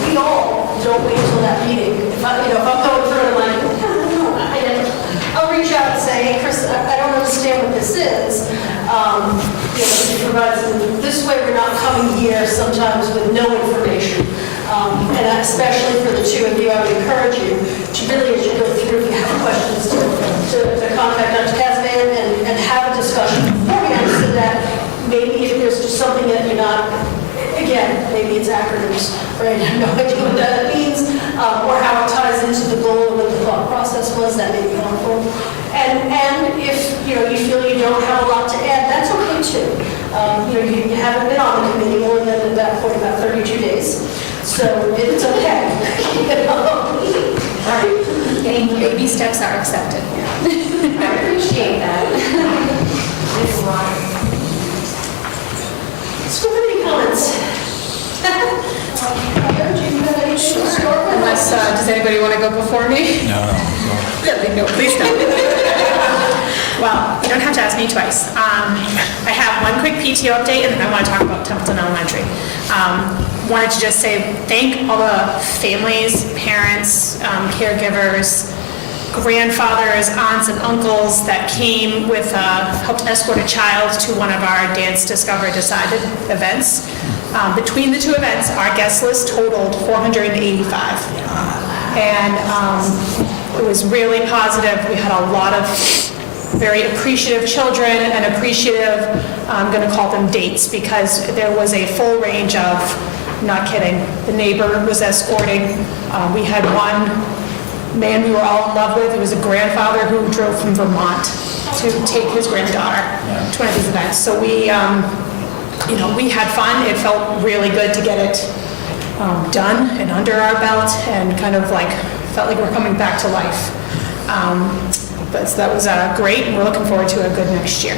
we all don't wait until that meeting. If I'm going through it, I'm like, I'll reach out and say, hey, Chris, I don't understand what this is. It provides, this way we're not coming here sometimes with no information. And especially for the two of you, I would encourage you to really, as you go through, if you have questions, to contact Dr. Casman and have a discussion. Before we understand that, maybe if there's just something that you're not, again, maybe it's acronyms, right? I have no idea what that means, or how it ties into the goal of what the thought process was, that may be helpful. And if you feel you don't have a lot to add, that's okay too. You haven't been on the committee more than at that point about 32 days. So it's okay. Baby steps are accepted. I appreciate that. School committee comments. Unless, does anybody want to go before me? No, please don't. Well, you don't have to ask me twice. I have one quick PTO update, and then I want to talk about Templeton Elementary. Wanted to just say thank all the families, parents, caregivers, grandfathers, aunts, and uncles that came with, helped escort a child to one of our Dance Discover Decided events. Between the two events, our guest list totaled 485. And it was really positive. We had a lot of very appreciative children and appreciative, I'm going to call them dates, because there was a full range of, not kidding, the neighbor was escorting. We had one man we were all in love with. It was a grandfather who drove from Vermont to take his granddaughter to one of these events. So we had fun. It felt really good to get it done and under our belt, and kind of felt like we're coming back to life. But so that was great, and we're looking forward to a good next year.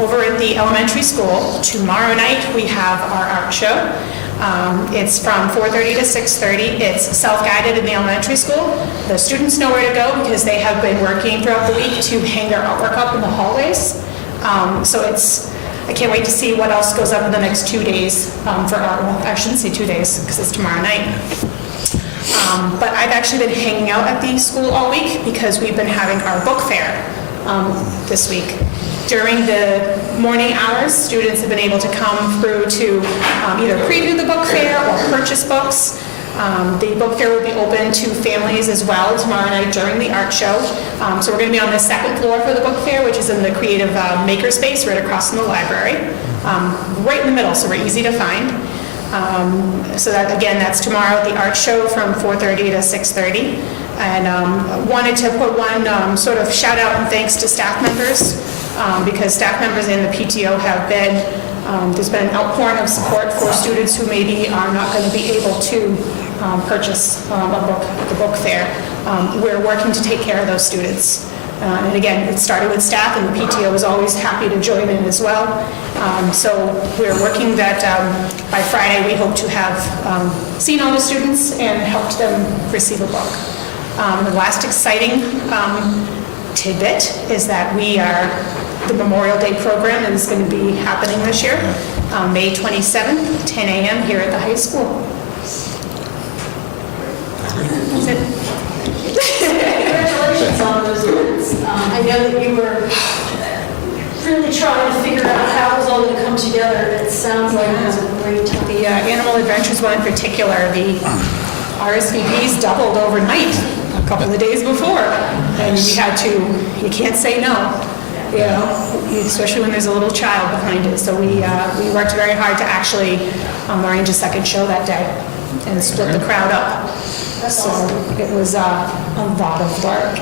Over at the elementary school, tomorrow night we have our art show. It's from 4:30 to 6:30. It's self-guided in the elementary school. The students know where to go because they have been working throughout the week to hang their artwork up in the hallways. I can't wait to see what else goes up in the next 2 days for art. Well, I shouldn't say 2 days because it's tomorrow night. But I've actually been hanging out at the school all week because we've been having our book fair this week. During the morning hours, students have been able to come through to either preview the book fair or purchase books. The book fair will be open to families as well tomorrow night during the art show. So we're going to be on the second floor for the book fair, which is in the creative makerspace right across from the library, right in the middle, so we're easy to find. So that, again, that's tomorrow at the art show from 4:30 to 6:30. And wanted to put one sort of shout out and thanks to staff members, because staff members in the PTO have been, there's been an outpouring of support for students who maybe are not going to be able to purchase a book at the book fair. We're working to take care of those students. And again, it started with staff, and the PTO is always happy to join in as well. So we're working that by Friday we hope to have seen all the students and helped them receive a book. The last exciting tidbit is that the Memorial Day program is going to be happening this year, May 27th, 10 a.m. here at the high school. That's it. Congratulations on those events. I know that you were really trying to figure out how it was all going to come together. It sounds like it was a great time. The Animal Adventures one in particular, the RSVPs doubled overnight a couple of days before. And you can't say no, especially when there's a little child behind it. So we worked very hard to actually arrange a second show that day and split the crowd up. So it was a lot of work.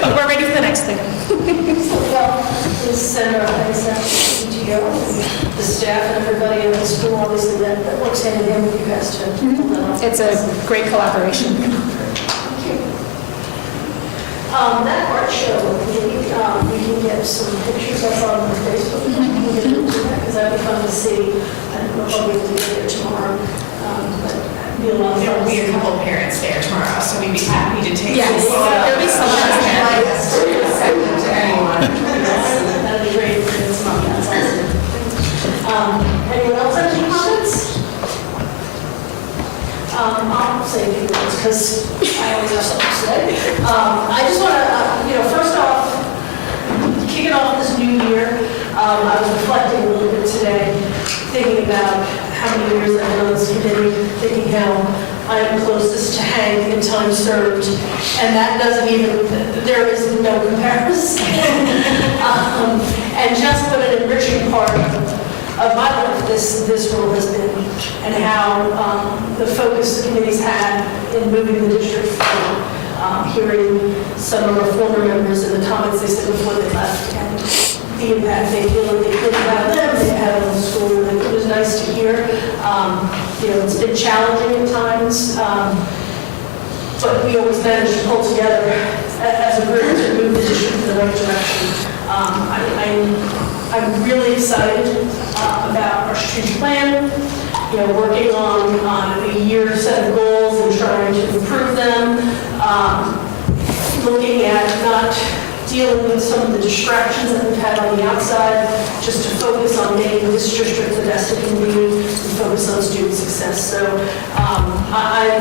But we're ready for the next thing. Well, the center of PTO, the staff and everybody in the school, obviously that works hand in hand with you guys too. It's a great collaboration. That art show, maybe we can get some pictures up on the Facebook. Because I'd be fun to see. I don't know if I'll be able to get there tomorrow. But it'd be a lot of There fun. will be a couple of parents there tomorrow, so we'd be happy to take Yes, some photos. there'll be some Send photos. them to anyone. That'd be great. It's not that awesome. Anyone else have any comments? I'll say a few words because I always have something to say. I just want to, first off, kicking off this new year, I was reflecting a little bit today, thinking about how many years I've been on this committee, thinking how I am closest to Hank in time served, and that doesn't even, there is no comparison. And just what an enriching part of my life this role has been, and how the focus the committee's had in moving the district forward, hearing some of our former members and the comments they said before they left, and the impact they feel like they could have them, they had on the school, and it was nice to hear. It's been challenging at times, but we always managed to pull together as a group to move the district in the right direction. I'm really excited about our strategic plan, working on a year set of goals and trying to improve them, looking at not dealing with some of the distractions that we've had on the outside, just to focus on making this district the best it can be and focus on student success. So I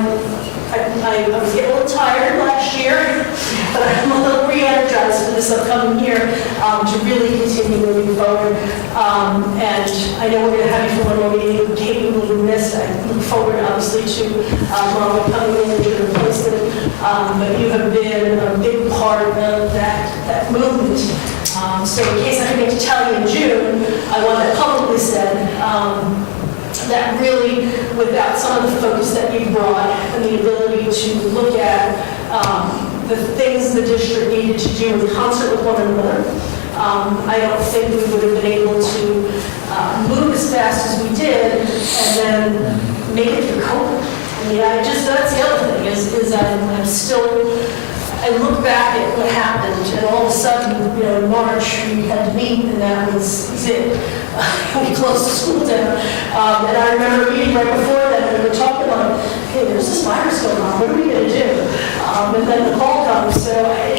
was getting a little tired last year, but I'm a little re-energized for this upcoming year to really continue moving forward. And I know we're going to have you for one more meeting. Kate will be missed. I look forward, obviously, to Ronald coming in as your replacement. But you have been a big part of that movement. So in case I forget to tell you in June, I want that publicly said. That really, without some of the focus that you brought and the ability to look at the things the district needed to do in concert with one another, I don't think we would have been able to move as fast as we did and then make it through COVID. I mean, that's the other thing, is I'm still, I look back at what happened, and all of a sudden, in March, we had to meet, and that was it. We closed the school down. And I remember a meeting right before that, and we were talking about, hey, there's this virus going on, what are we going to do? And then the call comes, so I'm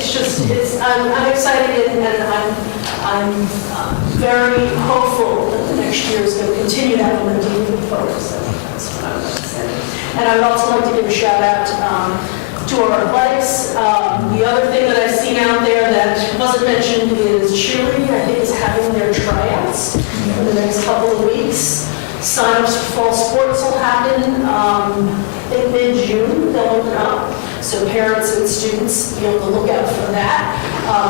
excited, and I'm very hopeful that the next year is going to continue that momentum moving forward. So that's what I would like to say. And I would also like to give a shout out to our athletics. The other thing that I've seen out there that wasn't mentioned is cheerleading. I think is having their tryouts in the next couple of weeks. Sign-ups for fall sports will happen in mid-June. They'll open up. So parents and students be on the lookout for that,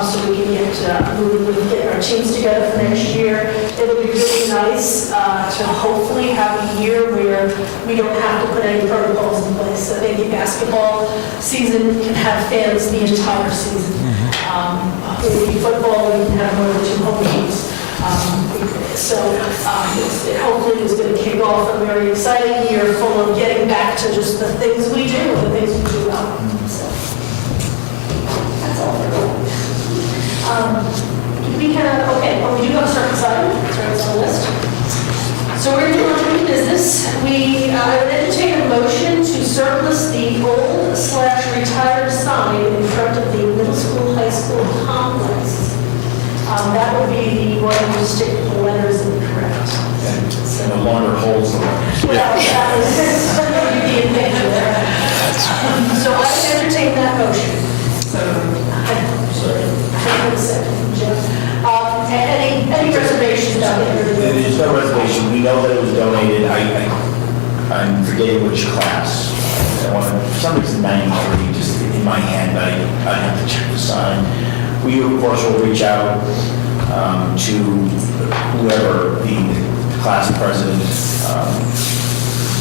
so we can get moving with getting our teams together for next year. It'll be really nice to hopefully have a year where we don't have to put any protocols in place. So maybe basketball season can have fans the entire season. Maybe football, we can have 1 or 2 home games. So it hopefully is going to kick off a very exciting year full of getting back to just the things we do and the things we do well. So that's all for now. We do have a certain side, it's on the list. So we're going to do on new business. I would entertain a motion to surplus the old/retired sign in front of the middle school, high school complex. That would be the one you stick the letters in correct. And no longer holds the letters. Well, that would be the intention there. So I would entertain that motion. Any reservations down there? There's no reservation. We know that it was donated. I'm forgetting which class. For some reason, 93, just in my hand, I have to check the sign. We, of course, will reach out to whoever the class president,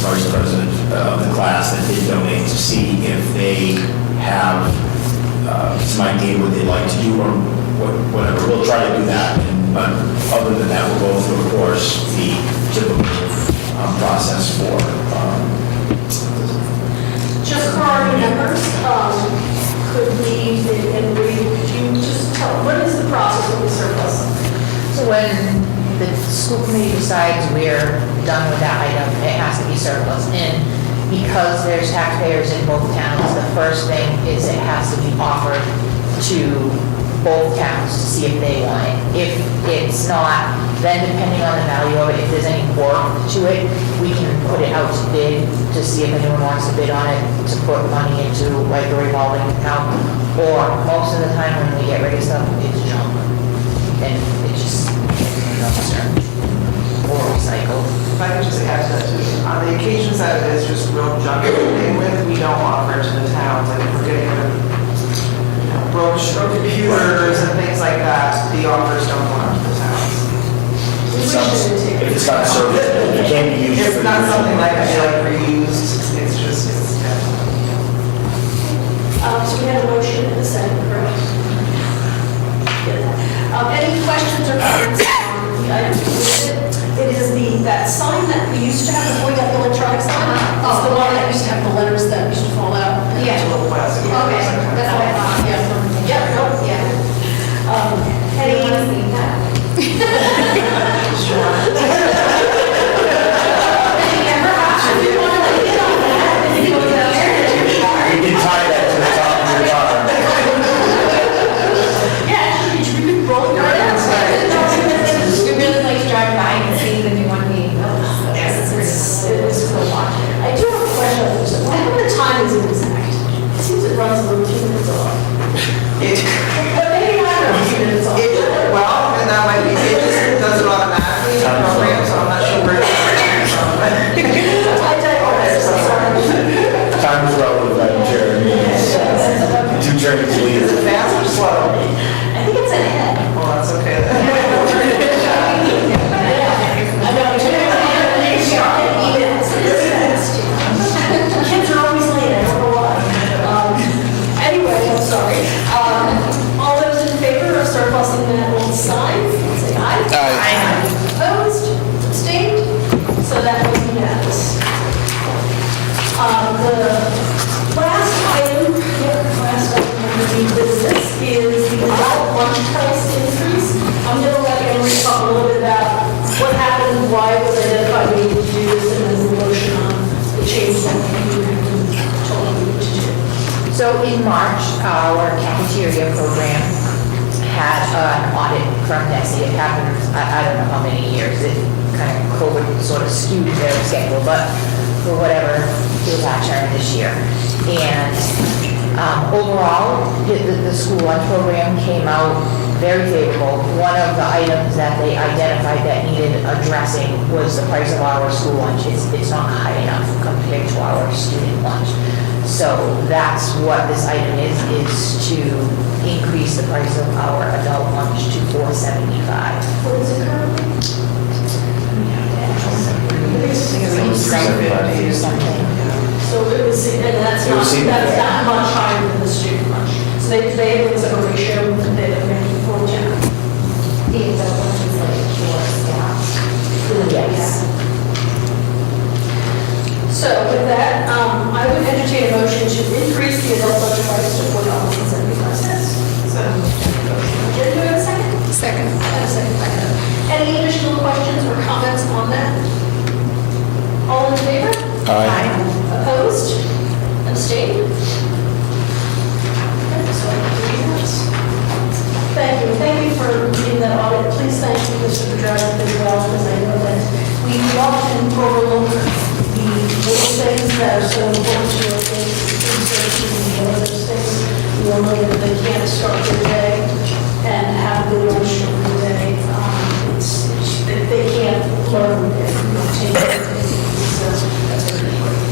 vice president of the class that did donate, to see if they have some idea what they'd like to do or whatever. We'll try to do that. But other than that, we'll go through, of course, the typical process for. Just for our new members, could we, and we, could you just tell, what is the process of the surplus? So when the school committee decides we're done with that item, it has to be surplus. And because there's taxpayers in both towns, the first thing is it has to be offered to both towns to see if they want it. If it's not, then depending on the value of it, if there's any work to it, we can put it out to bid to see if anyone wants to bid on it, to put money into like a revolving account. Or most of the time when we get rid of stuff, it's junk. And it's just dumpster or recycled. If I could just add to that too, on the occasions that it is just real junk to begin with, we don't offer it to the towns, like if we're getting rid of broken computers and things like that, the offers don't go out to the towns. If it's not service, it can't be used. It's not something like reused, it's just, So we have a motion and a second, correct? Any questions or comments on the item? It is that sign that we used to have before we got the electronic sign. It's the one that used to have the letters that used to fall out. it's a little plastic. Okay, that's what I thought. Yeah, no, Yeah. any, Want to see that? You can tie that to the top of your car. yeah, you could roll it right out. We really like to drive by and see the new one being built. So Yes, it's it is for a while. I do have a question on this. What kind of time is it exact? It seems it runs a little 2 minutes off. But maybe not a few minutes off. Well, and that might be, it just does it automatically, the program, so I'm not sure where it's from. I digress, I'm sorry. Time is relative, Madam Chair. I mean, it's 2 trains a Is leader. it fast or slow? I think it's ahead. Well, that's okay then. I know, emails. Kids are always late, I don't know why. Anyway, I'm sorry. All those in favor of surplusing that old sign, say aye. Aye. Opposed, abstained, so that was unanimous. The last item on the business is the adult lunch price increase. I'm going to let Emery talk a little bit about what happened, why it was identified we need to do this, and then the motion on the change that we told we need to do. So in March, our cafeteria program had an audit from Desi. It happened, I don't know how many years. It kind of COVID sort of skewed their schedule, but for whatever, it was our turn this year. And overall, the school lunch program came out very favorable. One of the items that they identified that needed addressing was the price of our school lunch. It's not high enough compared to our student lunch. So that's what this item is to increase the price of our adult lunch to $4.75. What is it currently? $3.50 or something. So it was, and that's not much higher than the student lunch. So they it was a ratio that they were making for town. The adult lunch is like short staff. Yes. So with that, I would entertain a motion to increase the adult lunch price to $4.75. So, Jen, do we have a second? Second. I have a second. Any additional questions or comments on that? All in favor? Aye. Opposed? Abstained? Okay, so thank you. Thank you for reading that audit. Please thank you, Mr. Pedraza, as well, because I know that we often overlook the little things that are so important to our kids, research and all those things. We all know that they can't start their day and have the lunch of the day. They can't learn if you don't take it. So that's very important.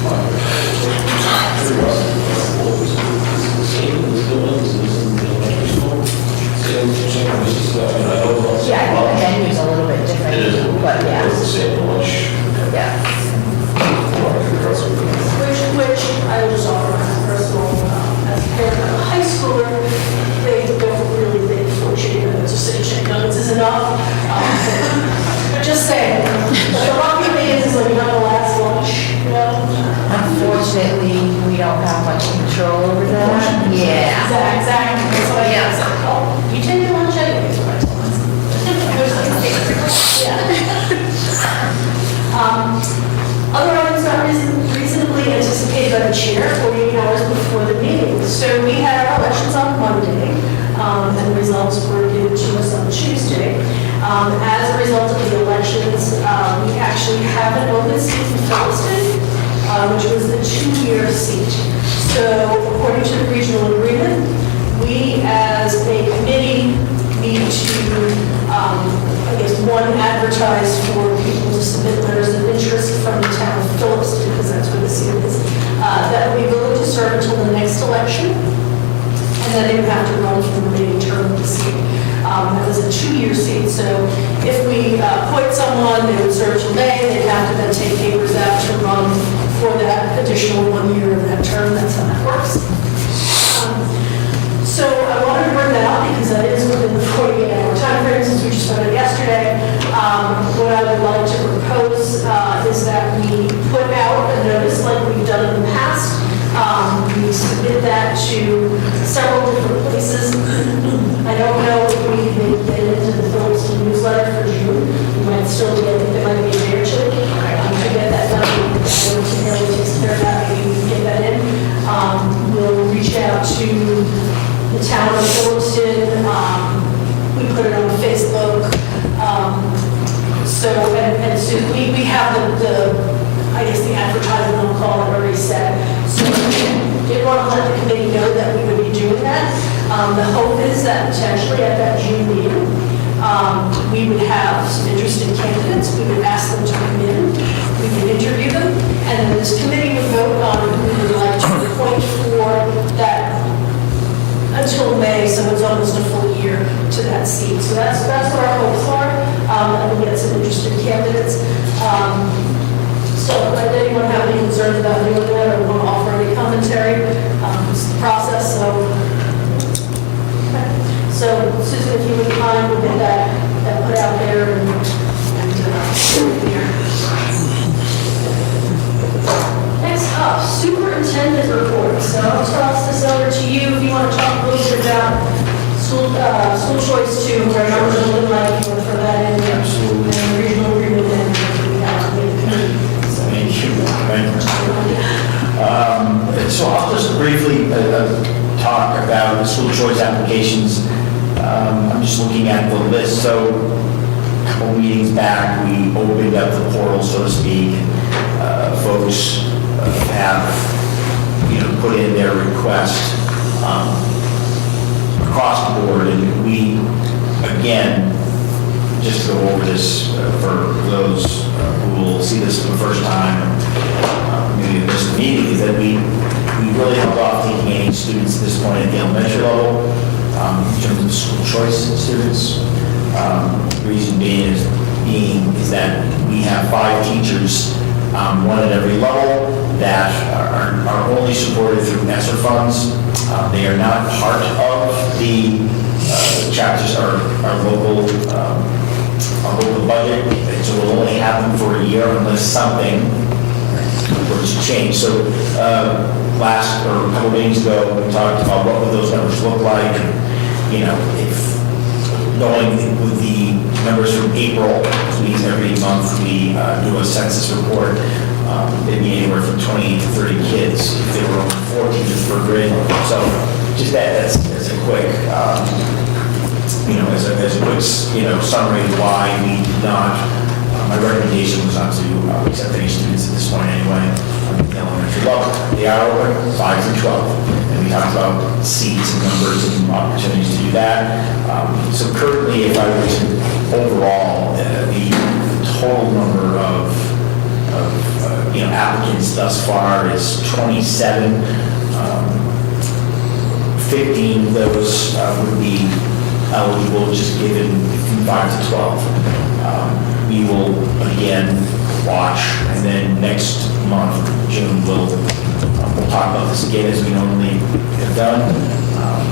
Yeah, I think the menu's a little bit different, but yeah. Yeah. Which I will just offer as personal, as a parent of a high schooler, they don't really think 4 chicken nuggets or 6 chicken nuggets is enough. But just saying, the lucky thing is like you have a last lunch, you know? Unfortunately, we don't have much control over that. Yeah. As a result of the elections, we actually have an open seat in Phillipston, which was the 2-year seat. So according to the regional agreement, we as a committee need to, one, advertise for people to submit letters of interest from the town of Phillipston, because that's where the seat is, that would be willing to serve until the next election, and then they would have to run for the remaining term of the seat. That was a 2-year seat, so if we appoint someone, they would serve till May, they'd have to then take papers out to run for that additional 1 year of that term. That's how that works. So I wanted to bring that up because that is within the 48-hour time frame, since we just started yesterday. What I would like to propose is that we put out a notice like we've done in the past. We submit that to several different places. I don't know if we can get it into the Phillipston newsletter for June. We might still get, there might be a day or two to get that done. Ellie takes care of that, maybe we can get that in. We'll reach out to the town of Phillipston. We put it on Facebook. So we have the advertising, I'll call it, already set. So we did want to let the committee know that we would be doing that. The hope is that potentially at that June meeting, we would have some interested candidates. We would ask them to come in. We would interview them. And then this committee would vote on who we would like to appoint for that until May, so it's almost a full year to that seat. So that's what our hopes are, and we'll get some interested candidates. So does anyone have any concerns about doing that or want to offer any commentary? It's the process, so Susan, if you would mind, we'll get that put out there and there. Next up, superintendent report. So I'll toss this over to you if you want to talk a little bit about school choice 2, where numbers are looking like, you want to throw that in. Absolutely. And regional agreement, and we have with the committee. Thank you. So I'll just briefly talk about the school choice applications. I'm just looking at the list. So a couple meetings back, we opened up the portal, so to speak. Folks have, put in their request across the board, and we, again, just to go over this for those who will see this for the first time, maybe just the meeting, is that we really held off taking any students at this point at the elementary level in terms of school choice students. Reason being is that we have 5 teachers, one at every level, that are only supported through ESSER funds. They are not part of the chapters, our local budget, and so will only happen for a year unless something were to change. So last, or a couple meetings ago, we talked about what would those numbers look like. If going with the numbers from April, which means every month we do a census report, they'd be anywhere from 20 to 30 kids if there were only 4 teachers per grade. So just that's a quick, as a quick, summary of why we did not. My recommendation was not to accept any students at this point anyway on the elementary level. They are open 5 through 12, and we talked about seats and numbers and opportunities to do that. So currently, if I were to overall, the total number of applicants thus far is 27. 15 of those would be eligible, just given from 5 to 12. We will again watch, and then next month, June, we'll talk about this again as we normally have done.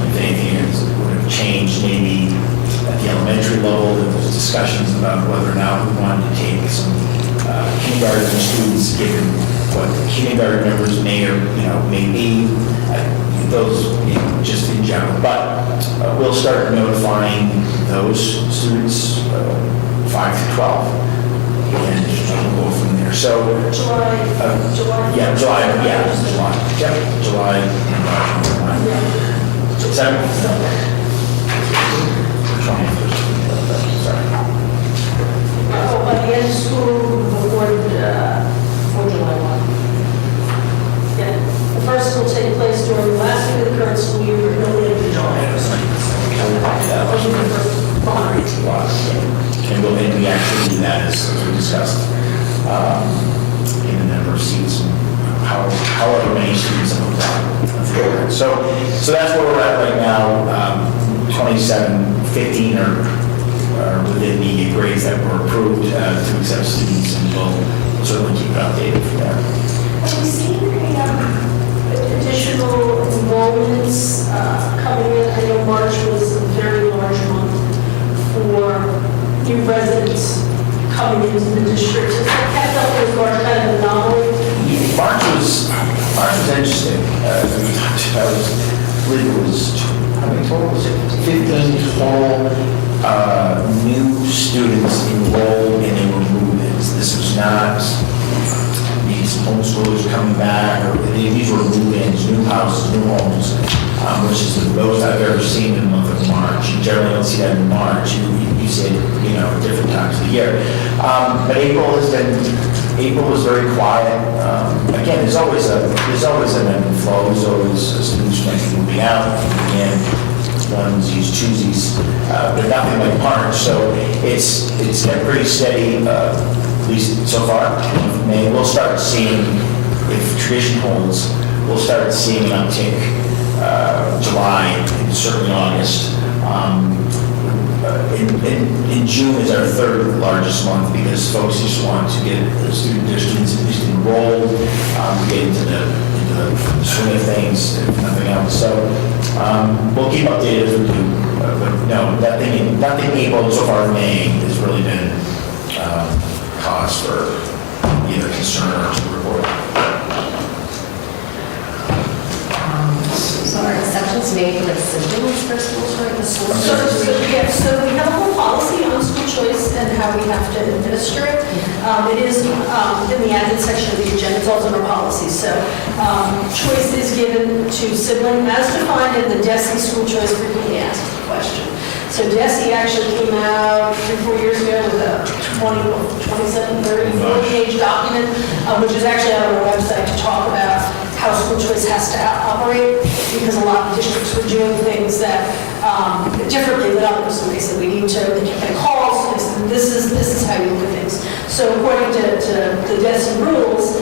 If anything would have changed, maybe at the elementary level, there was discussions about whether or not we wanted to take some kindergarten students, given what the kindergarten numbers may be. Those, just in general. But we'll start notifying those students 5 to 12, and we'll go from there. So July. Yep, July. 7th. Sorry. and we actually do that as we discussed, in the number of seats, and however many students have applied. So that's where we're at right now. 27, 15 are within the grades that were approved to accept students, and we'll certainly keep it updated from there. Have we seen any additional enrollments coming in? I know March was a very large month for new residents coming into the district. Has that kept up with March, kind of anomaly? March was interesting. I believe it was, how many total was it? 15 total new students enrolled, and they were move-ins. This was not these homeschoolers coming back, or these were move-ins, new houses, new homes, which is the most I've ever seen in the month of March. You generally don't see that in March. You see it, at different times of the year. But April was very quiet. Again, there's always an ebb and flow. There's always students moving out. Again, onesies, twosies, but nothing like March. So it's been pretty steady, at least so far. May we'll start seeing, if tradition holds, we'll start seeing an uptick July and certainly August. In June is our third largest month because folks just want to get their students at least enrolled, get into the swing of things, if nothing else. So we'll keep updated as we do. But no, nothing April so far in May has really been cause for either concern or to report. So are exceptions made for the siblings for school choice, the school So choice? so we have a whole policy on school choice and how we have to administer it. It is in the added section of the agenda, it's also in our policy. So choice is given to sibling as defined in the DESI school choice frequently asked question. So DESI actually came out 3-4 years ago with a 27, 30, 40-page document, which is actually on our website to talk about how school choice has to operate, because a lot of districts were doing things that differently than others. So they said we need to, they kept getting calls, so they said this is how you look at things. So according to the DESI rules,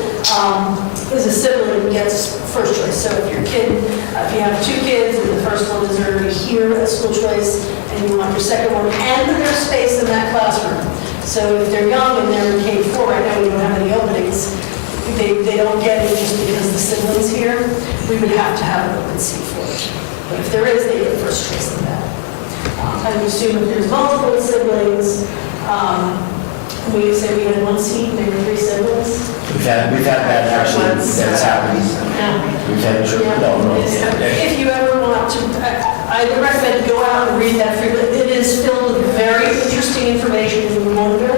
is a sibling gets first choice. So if your kid, if you have 2 kids and the first one is already here at school choice, and you want your second one, and there's space in that classroom. So if they're young and they're in K-4 right now, we don't have any openings, they don't get it just because the sibling's here. We would have to have an open seat for it. But if there is, they get first choice in that. I would assume if there's multiple siblings, we say we had 1 seat, maybe 3 siblings. We've had that actually, that's happened. We've had, If you ever want to, I would recommend go out and read that frequently. It is filled with very interesting information, and you wonder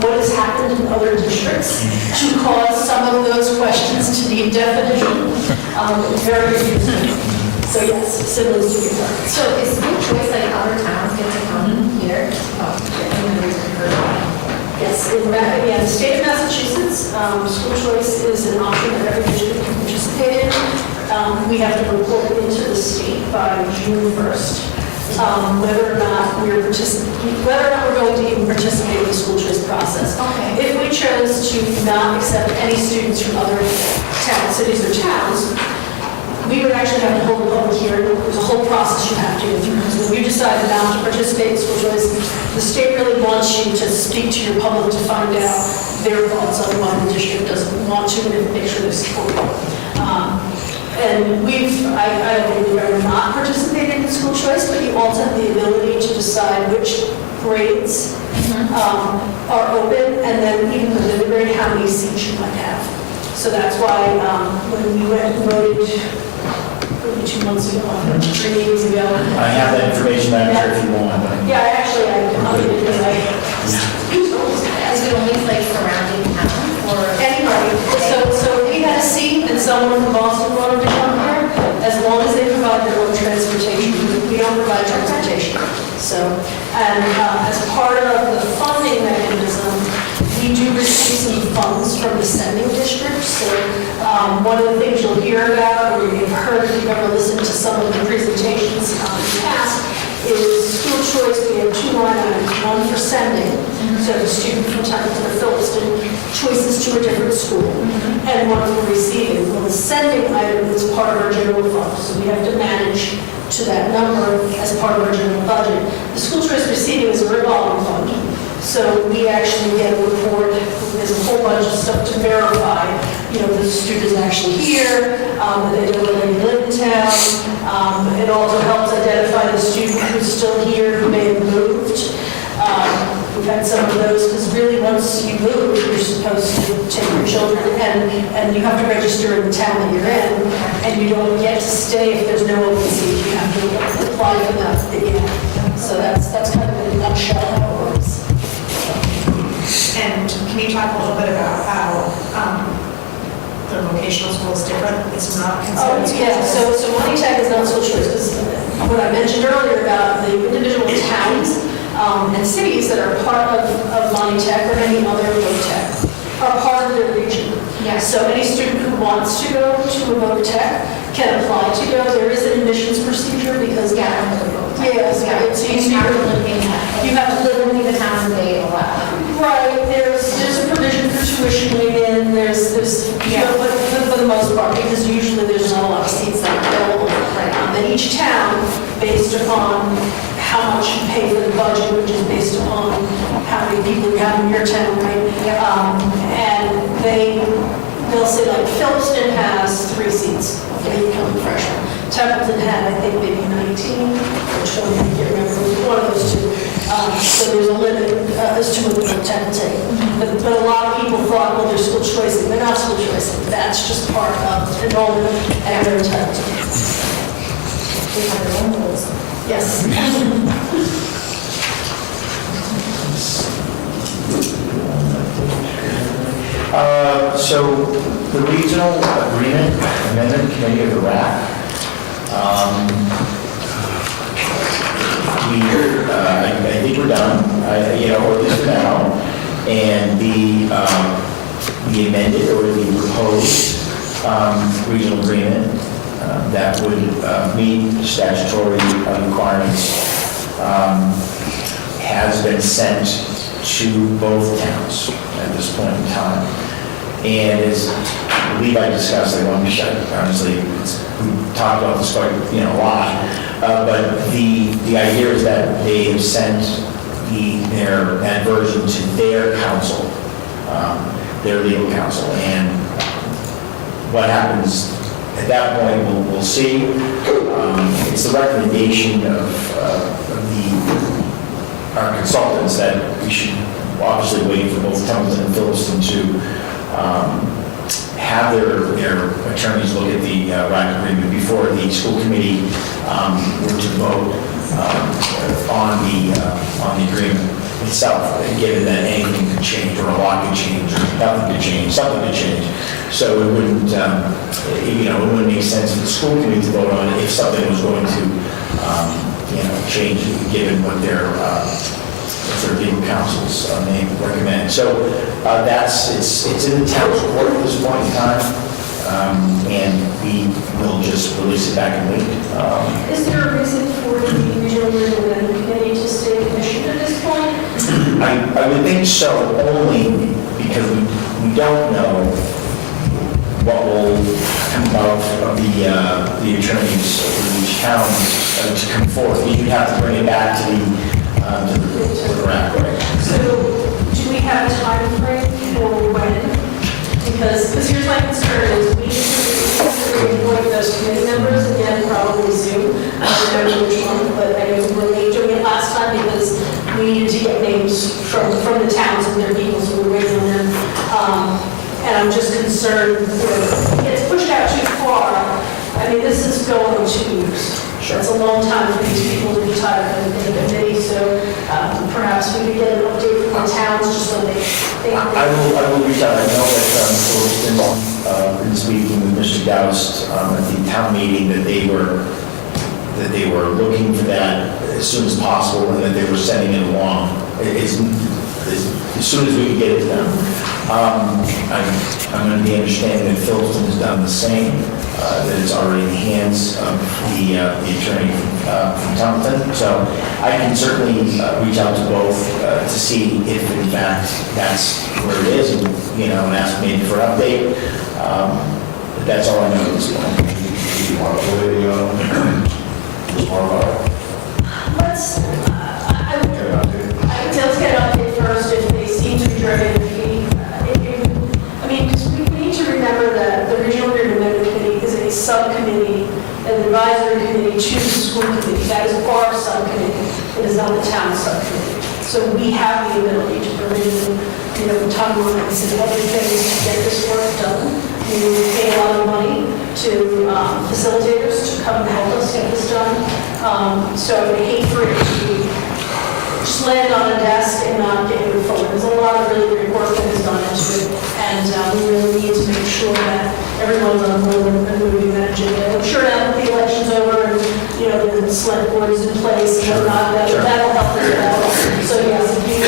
what has happened in other districts to cause some of those questions to need definition. Very interesting. So yes, siblings do get that. So is school choice like other towns get to come here? Yes, in the state of Massachusetts, school choice is an option that every district can participate in. We have to report into the state by June 1st, whether or not we're going to even participate in the school choice process. Okay. If we chose to not accept any students from other towns, cities or towns, we would actually have to hold a public hearing. There's a whole process you have to go through. Because when you decide not to participate in school choice, the state really wants you to speak to your public to find out their thoughts on why the district doesn't want to and make sure they support you. And I don't think we've ever not participated in school choice, but you also have the ability to decide which grades are open, and then even within the grade, how many seats you might have. So that's why when we went and voted 2 months ago, 3 meetings ago. I have that information back there if you want. Yeah, actually, I'll give it because Is it only like surrounding towns or? anybody. So we had a seat and someone from Boston wanted to come here, as long as they provide their own transportation. We don't provide transportation. So, and as part of the funding mechanism, we do receive some funds from the sending district. So one of the things you'll hear about, or you've heard if you've ever listened to some of the presentations in the past, is school choice. We have 2 line items, one for sending So if a student from Templeton or Phillipston choices to a different school and one for receiving, well, the sending item is part of our general fund, so we have to manage to that number as part of our general budget. The school choice receiving is a revolving fund, so we actually get a report. There's a whole bunch of stuff to verify, the student is actually here, that they don't really live in town. It also helps identify the student who's still here, who may have moved. We've had some of those, because really, once you move, you're supposed to take your children, and you have to register in the town that you're in, and you don't get to stay if there's no open seat. You have to apply for that again. So that's kind of in a nutshell how it works. And can you talk a little bit about how the vocational school is different? It's not Oh, considered. yeah, so Monty Tech is not school choice, because what I mentioned earlier about the individual towns and cities that are part of Monty Tech or any other VOTech are part of their region. Yes. So any student who wants to go to a VOTech can apply to go. There is an admissions procedure because. Yeah, I'm gonna go. Yes, so You have to live in that. you have to live in the town they allow. Right, there's a provision for tuition in, there's, but for the most part, because usually there's not a lot of seats that are available. And each town, based upon how much you pay for the budget, which is based upon how many people you have in your town, right? And they'll say like Phillipston has 3 seats for the incoming freshmen. Templeton had, I think, maybe 19 or 20, I can't remember, one of those two. So there's a limit as to what the tech take. But a lot of people thought, well, they're school choicing. They're not school choicing. That's just part of enrollment and they're entitled to. They have their own rules. Yes. So the regional agreement amendment committee of the RAC, I think we're done, or at least for now. And the amended or the proposed regional agreement that would meet statutory requirements has been sent to both towns at this point in time. And as I believe I discussed, I want to shut, honestly, we talked about this quite, a lot. But the idea is that they have sent that version to their council, their legal counsel. And what happens at that point, we'll see. It's the recommendation of our consultants that we should obviously wait for both Templeton and Phillipston to have their attorneys look at the RAC agreement before the school committee were to vote on the agreement itself, given that anything could change, or a lot could change, or nothing could change, something could change. So it wouldn't, it wouldn't make sense for the school committee to vote on it if something was going to, change, given what their legal counsels may recommend. So it's in the town's court at this point in time, and we will just release it back in a week. Is there a reason for the regional agreement committee to stay commissioned at this point? I would think so, only because we don't know what will come out of the attorneys of each town to come forth. You'd have to bring it back to the RAC, right? So do we have a time frame for when? Because here's my concern is we need to appoint those committee members, again, probably soon. I don't know which one, but I know we were late doing it last time because we needed to get names from the towns and their people, so we're waiting on them. And I'm just concerned, if it gets pushed out too far. I mean, this is going on 2 years. That's a long time for these people to be tired of the committee, so perhaps we could get an update from the towns just so they I will reach out. I know that in speaking with Mr. Doust at the town meeting that they were looking for that as soon as possible, and that they were sending it along as soon as we could get it to them. I'm going to be understanding that Phillipston has done the same. that it's already in the hands of the attorney from Templeton. So I can certainly reach out to both to see if in fact that's where it is, and, you know, and ask maybe for an update. But that's all I know at this point. Do you want to play the smart Let's, I would let's get an update first if they seem to be driven. I mean, because we need to remember that the Regional Agreement Amendment Committee is a subcommittee, an advisory committee to the school committee. That is our subcommittee. It is not the town subcommittee. So we have the ability to provision, you know, timelines and other things to get this work done. We pay a lot of money to facilitators to come and help us get this done. So I would hate for it to just land on a desk and not get moved forward. There's a lot of really great work that is done into it, and we really need to make sure that everyone's on board and moving that agenda. I'm sure now that the election's over and, you know, the select board is in place and whatnot, that'll help as well. So yes, if you,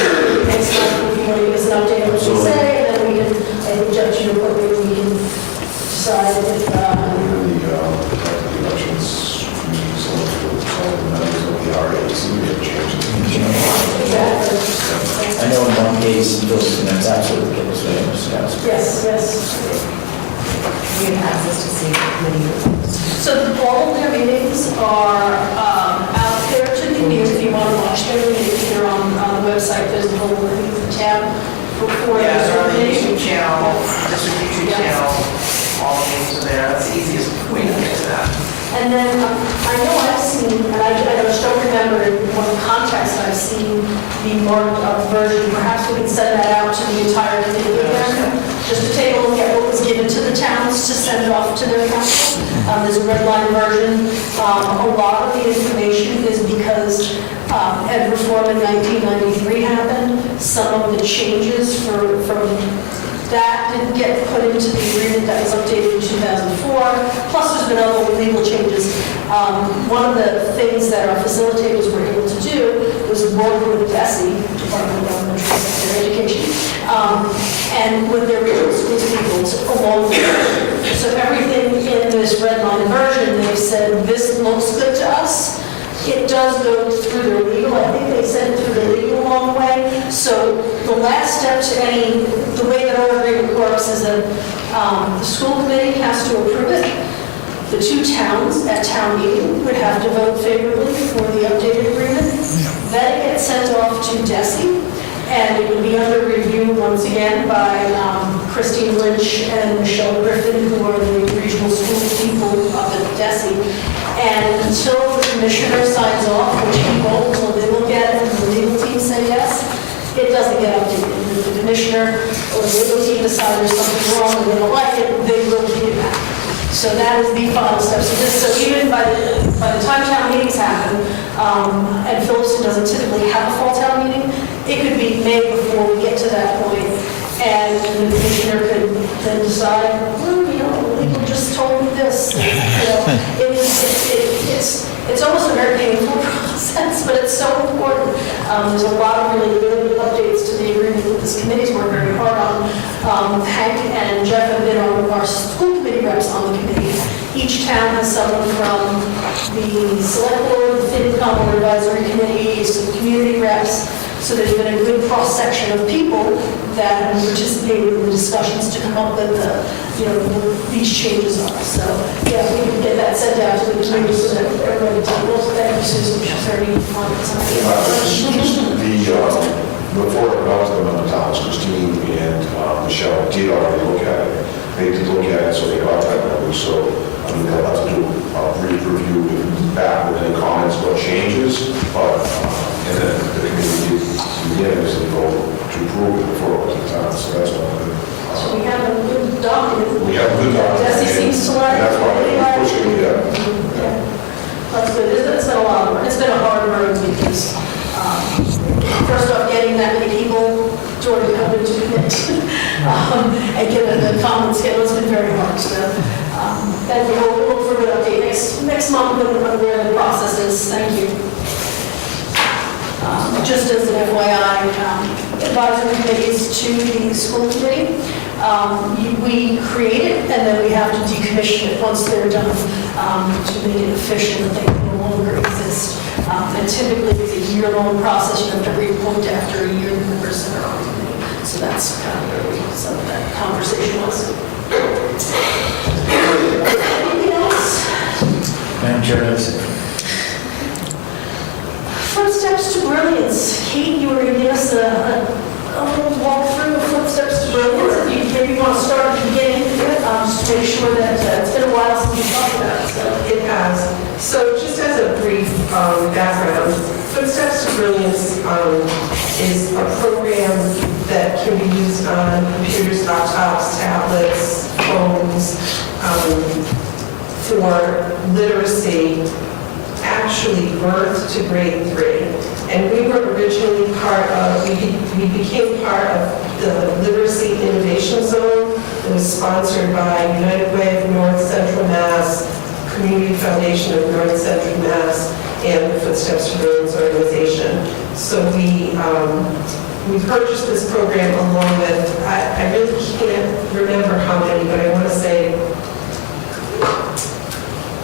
next time, if you want to give us an update on what you say, then we can, I think, judge you appropriately, we can decide if, the elections, some of the members of the RAC have changed. I know in one case, that's absolutely the case. yes, yes. We have access to see committee reports. So all of their meetings are out there to the news. If you want to watch their meetings, they're on the website. There's a whole tab for Yeah, they're on the their YouTube channel, district YouTube Yeah. channel, all the names are there, that's the easiest way to get to that. And then I know I've seen, and I just don't remember in what context I've seen the marked up version. Perhaps we can send that out to the entire committee again, just to take a look at what was given to the towns to send off to their council. There's a red line version. A lot of the information is because ed reform in 1993 happened. Some of the changes from that didn't get put into the agreement that was updated in 2004. Plus, there's been other legal changes. One of the things that our facilitators were able to do was work with DESE, Department of Elementary and Secondary Education, and with their regional schools people along with them. So everything in this red line version, they've said, this looks good to us. It does go through their legal, I think they sent it through their legal along the way. So the last step to the way that our agreement works is that the school committee has to approve it. The two towns at town meeting would have to vote favorably for the updated agreement. Then it gets sent off to DESE, and it will be under review once again by Christine Lynch and Michelle Griffin, who are the regional school people up at DESE. And until the commissioner signs off, which he won't, until they look at it and the legal team say yes, it doesn't get updated. If the commissioner or the legal team decide there's something wrong and they don't like it, they will take it back. So that is the final step. So even by the time town meetings happen, and Phillipston doesn't typically have a fall town meeting, it could be May before we get to that point, and the commissioner could then decide, well, you know, legal just told me this. You know, it's almost a very painful process, but it's so important. There's a lot of really good updates to the agreement that this committee's worked very hard on. Hank and Jeff have been our school committee reps on the committee. Each town has someone from the select board, the FinCom, or advisory committee, some community reps. So there's been a good cross-section of people that have participated in the discussions to come up with what these changes are. So, yeah, we can get that sent out to the community so that everybody can look at it. Susan, she's already on Before it was on the towns, Christine and Michelle did already look at it. They did look at it, so they got that number. So they'll have to do a brief review back with any comments or changes. But and then the community unanimously vote to approve it before it was in town. So that's one of the. So we have a good document. We have a good document. Desi seems to like. And that's why we're pushing it. Yeah. That's good. It's been a lot of work. It's been a hard road because, first off, getting that many people to already come into it and given the common schedule, it's been very hard. So, and we'll look for a good update next month when where the process is. Thank you. Just as an FYI, advisory committees to the school committee, we create it and then we have to decommission it once they're done to make it official that they no longer exist. And typically it's a year-long process. You have to reappoint after a year the members that are on the committee. So that's kind of where some of that conversation was. Anything else? Madam Chair, that's it. Footsteps to Brilliance. Kate, you were going to give us a little walkthrough of Footsteps to Brilliance. If you maybe want to start at the beginning, just to make sure that it's been a while since we talked about it. So. It has. So just as a brief background, Footsteps to Brilliance is a program that can be used on computers, laptops, tablets, phones, for literacy, actually birth to grade 3. And we were originally we became part of the Literacy Innovation Zone. It was sponsored by United Way of North Central Mass, Community Foundation of North Central Mass, and the Footsteps to Brilliance organization. So we purchased this program along with, I really can't remember how many, but I want to say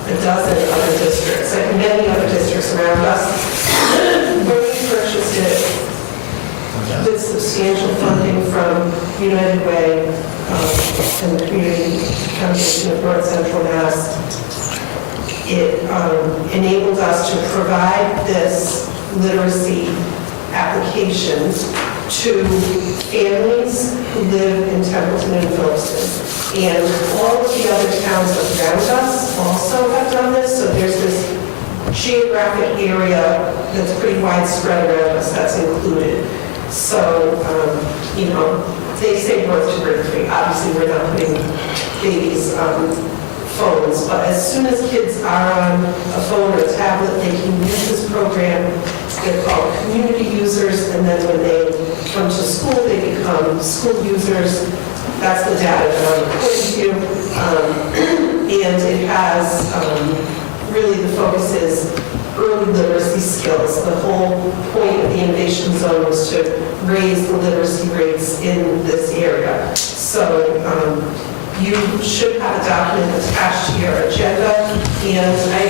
a dozen other districts, like many other districts around us. When we purchased it with substantial funding from United Way and the Community Foundation of North Central Mass, it enabled us to provide this literacy application to families who live in Templeton and Phillipston. And all of the other towns around us also have done this, so there's this geographic area that's pretty widespread around us that's included. So, they say birth to grade 3. Obviously, we're not putting babies on phones, but as soon as kids are on a phone or a tablet, they can use this program. They're called community users, and then when they come to school, they become school users. That's the data that I'm reporting to you. And it has, really the focus is early literacy skills. The whole point of the innovation zone was to raise the literacy rates in this area. So you should have a document attached to your agenda. And I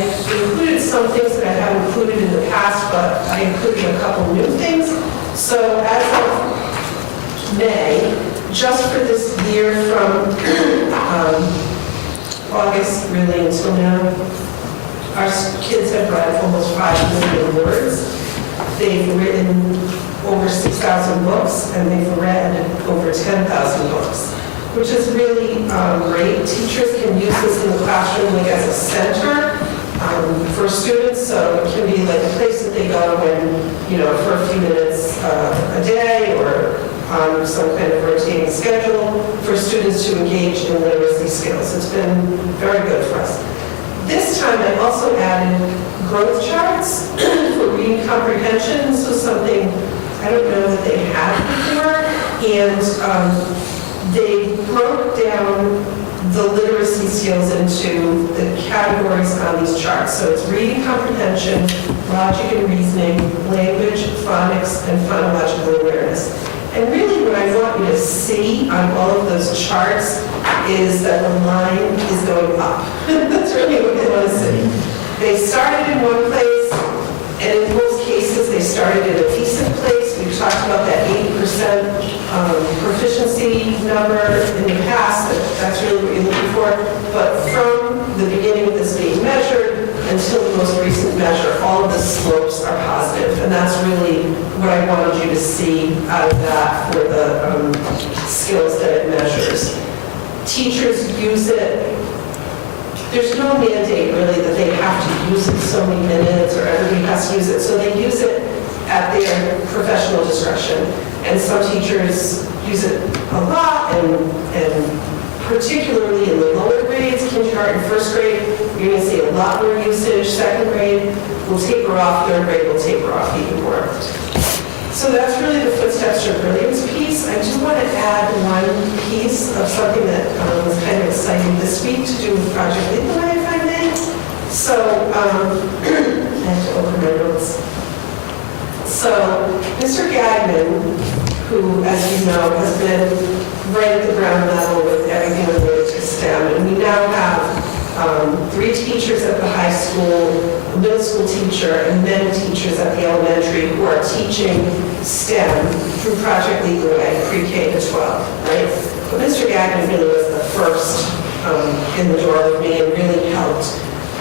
included some things that I haven't included in the past, but I included a couple new things. So as of May, just for this year from August really until now, our kids have read almost 5 million words. They've written over 6,000 books, and they've read over 10,000 books, which is really great. Teachers can use this in the classroom like as a center for students, so it can be like a place that they go when, for a few minutes a day or on some kind of rotating schedule for students to engage in literacy skills. It's been very good for us. This time I also added growth charts for reading comprehension. This was something I don't know that they had before, and they broke down the literacy skills into the categories on these charts. So it's reading comprehension, logic and reasoning, language, phonics, and phonological awareness. And really what I want you to see on all of those charts is that the line is going up. That's really what they want to see. They started in one place, and in most cases they started in a decent place. We've talked about that 80% proficiency number in the past. That's really what you're looking for. But from the beginning of this being measured until the most recent measure, all of the slopes are positive. And that's really what I wanted you to see out of that for the skills that it measures. Teachers use it. There's no mandate really that they have to use it so many minutes or everybody has to use it. So they use it at their professional discretion. And some teachers use it a lot, and particularly in the lower grades, kindergarten, first grade, you're going to see a lot more usage. Second grade will taper off, third grade will taper off even more. So that's really the Footsteps to Brilliance piece. I do want to add one piece of something that was kind of exciting this week to do with Project Lead the Way, if I may. So, I have to open my notes. So So Mr. Gagnon, who, as you know, has been right at the ground level with everything related to STEM, and we now have 3 teachers at the high school, a middle school teacher, and many teachers at the elementary who are teaching STEM through Project Lead the Way, pre-K to 12, right? But Mr. Gagnon really was the first in the door with me and really helped.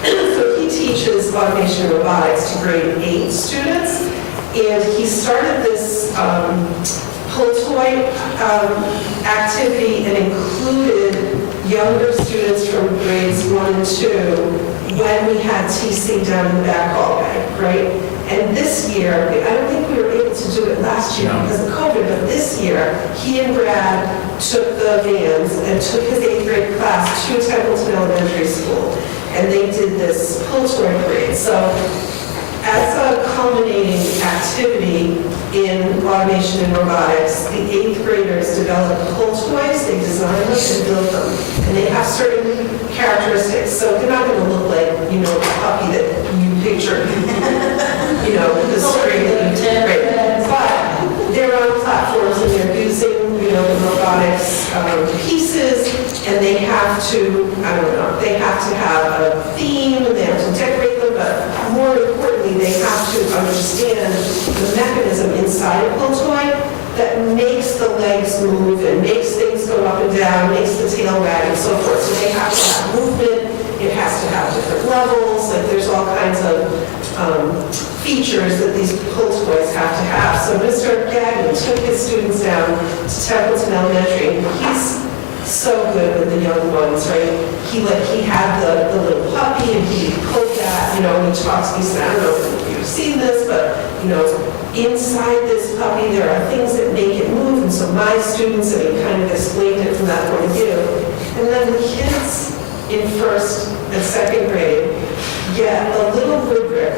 So he teaches automation and robotics to grade 8 students, and he started this pull toy activity and included younger students from grades 1 and 2 when we had TC down in the back hallway, right? And this year, I don't think we were able to do it last year because of COVID, but this year, he and Brad took the vans and took his 8th grade class to Templeton Elementary School, and they did this pull toy parade. So as a culminating activity in automation and robotics, the 8th graders developed pull toys, they designed them and built them. And they have certain characteristics, so they're not gonna look like, you know, a puppy that you picture, you know, with the string that you did, right? But they're on platforms and they're using, you know, the robotics pieces, and they have to, I don't know, they have to have a theme, and they have to decorate them, but more importantly, they have to understand the mechanism inside a pull toy that makes the legs move and makes things go up and down, makes the tail wag and so forth. So they have to have movement, it has to have different levels, like there's all kinds of features that these pull toys have to have. So Mr. Gagnon took his students down to Templeton Elementary, and he's so good with the young ones, right? He had the little puppy, and he pulled that, you know, and he talks, he said, I don't know if you've seen this, but, you know, inside this puppy, there are things that make it move, and so my students, and he kind of explained it from that point of view. And then the kids in 1st and 2nd grade get a little rubric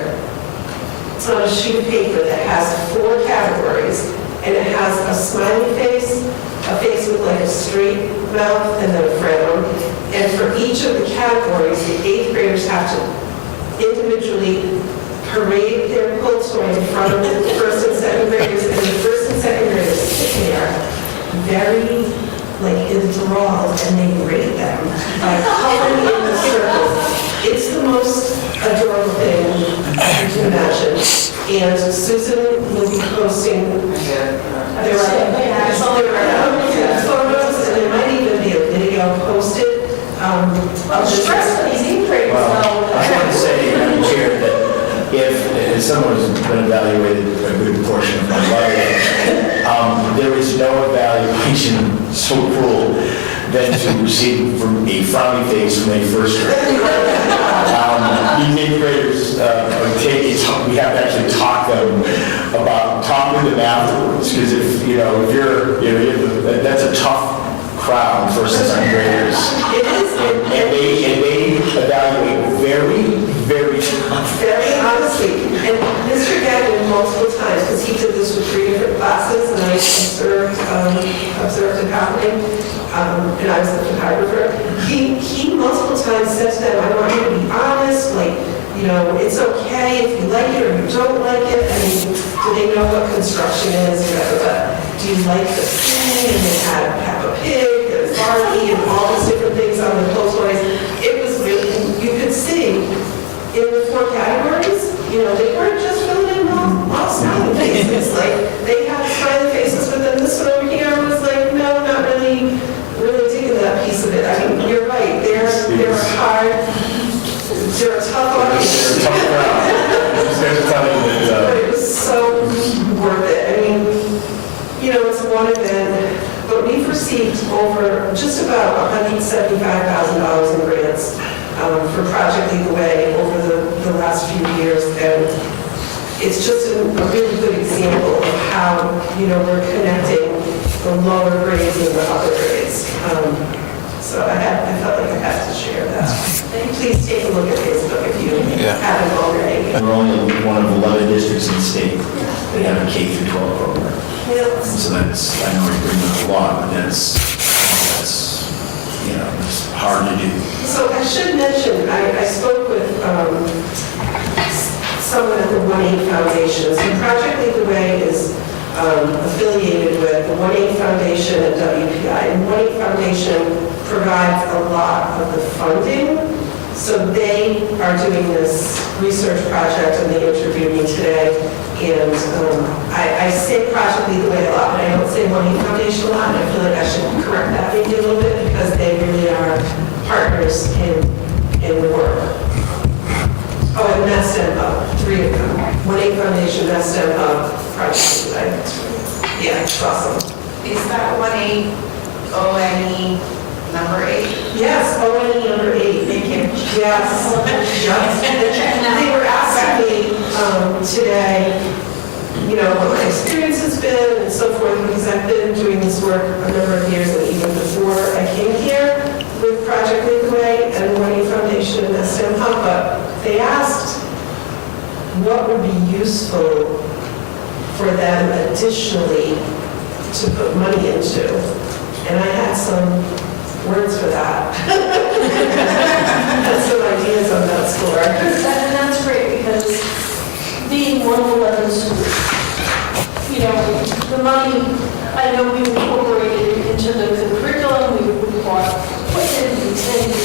on a sheet of paper that has 4 categories, and it has a smiley face, a face with like a straight mouth, and then a frown. And for each of the categories, the 8th graders have to individually parade their pull toy in front of the 1st and 2nd graders, and the 1st and 2nd graders sit there very like enthralled, and they rate them by coloring in the circles. It's the most adorable thing you can imagine. And Susan will be posting there are photos, and there might even be a video posted. Stress for these 8th graders, Well, I want to say, Madam Chair, that if someone has been evaluated a good portion of my life, there is no evaluation so cruel than to receive from a frowny face from a first grader. These 8th graders we have to actually talk with them afterwards, because if you're that's a tough crowd, 1st and 2nd graders. It is. And they evaluate very, very tough. Very honestly. And Mr. Gagnon multiple times, because he did this with 3 different classes, and I observed it happening, and I was the photographer. He multiple times said to them, I want you to be honest, like, you know, it's okay if you like it or you don't like it. I mean, do they know what construction is, whatever, but do you like the thing? And they had Peppa Pig, there's Barbie, and all these different things on the pull toys. It was really, you could see in the 4 categories, you know, they weren't just filling in all smiling faces. Like, they had smiley faces, but then this one over here was like, no, not really digging that piece of it. I mean, you're right, they're hard, they're a tough audience. They're a tough crowd. There's something that, But it was so worth it. I mean, you know, it's one event, but we've received over just about $175,000 in grants for Project Lead the Way over the last few years, and it's just a really good example of how, you know, we're connecting the lower grades and the upper grades. So I felt like I had to share that. Please take a look at Facebook if you haven't already. we're only one of 11 districts in the state that have a K through 12 program. Yeah. So that's, I know we bring up a lot, but that's, you know, it's hard to do. So I should mention, I spoke with someone at the 1-8 Foundation. So Project Lead the Way is affiliated with the 1-8 Foundation and WPI. And 1-8 Foundation provides a lot of the funding. So they are doing this research project and they interviewed me today. And I say Project Lead the Way a lot, but I don't say 1-8 Foundation a lot. And I feel like I should correct that maybe a little bit because they really are partners in the work. Oh, and Mass STEM Hub, 3 of them. 1-8 Foundation, Mass STEM Hub, Project Lead the Way. Yeah, it's awesome. Is that 1-8 ONE number 8? Yes, ONE number 8. Thank you. Yes. They were asking me today, you know, what my experience has been and so forth, because I've been doing this work a number of years, and even before I came here with Project Lead the Way and 1-8 Foundation and STEM Hub, but they asked what would be useful for them additionally to put money into. And I had some words for that. Had some ideas on that score. And that's great because being 111 schools, you know, the money, I know we incorporated into the curriculum, we bought equipment, these things.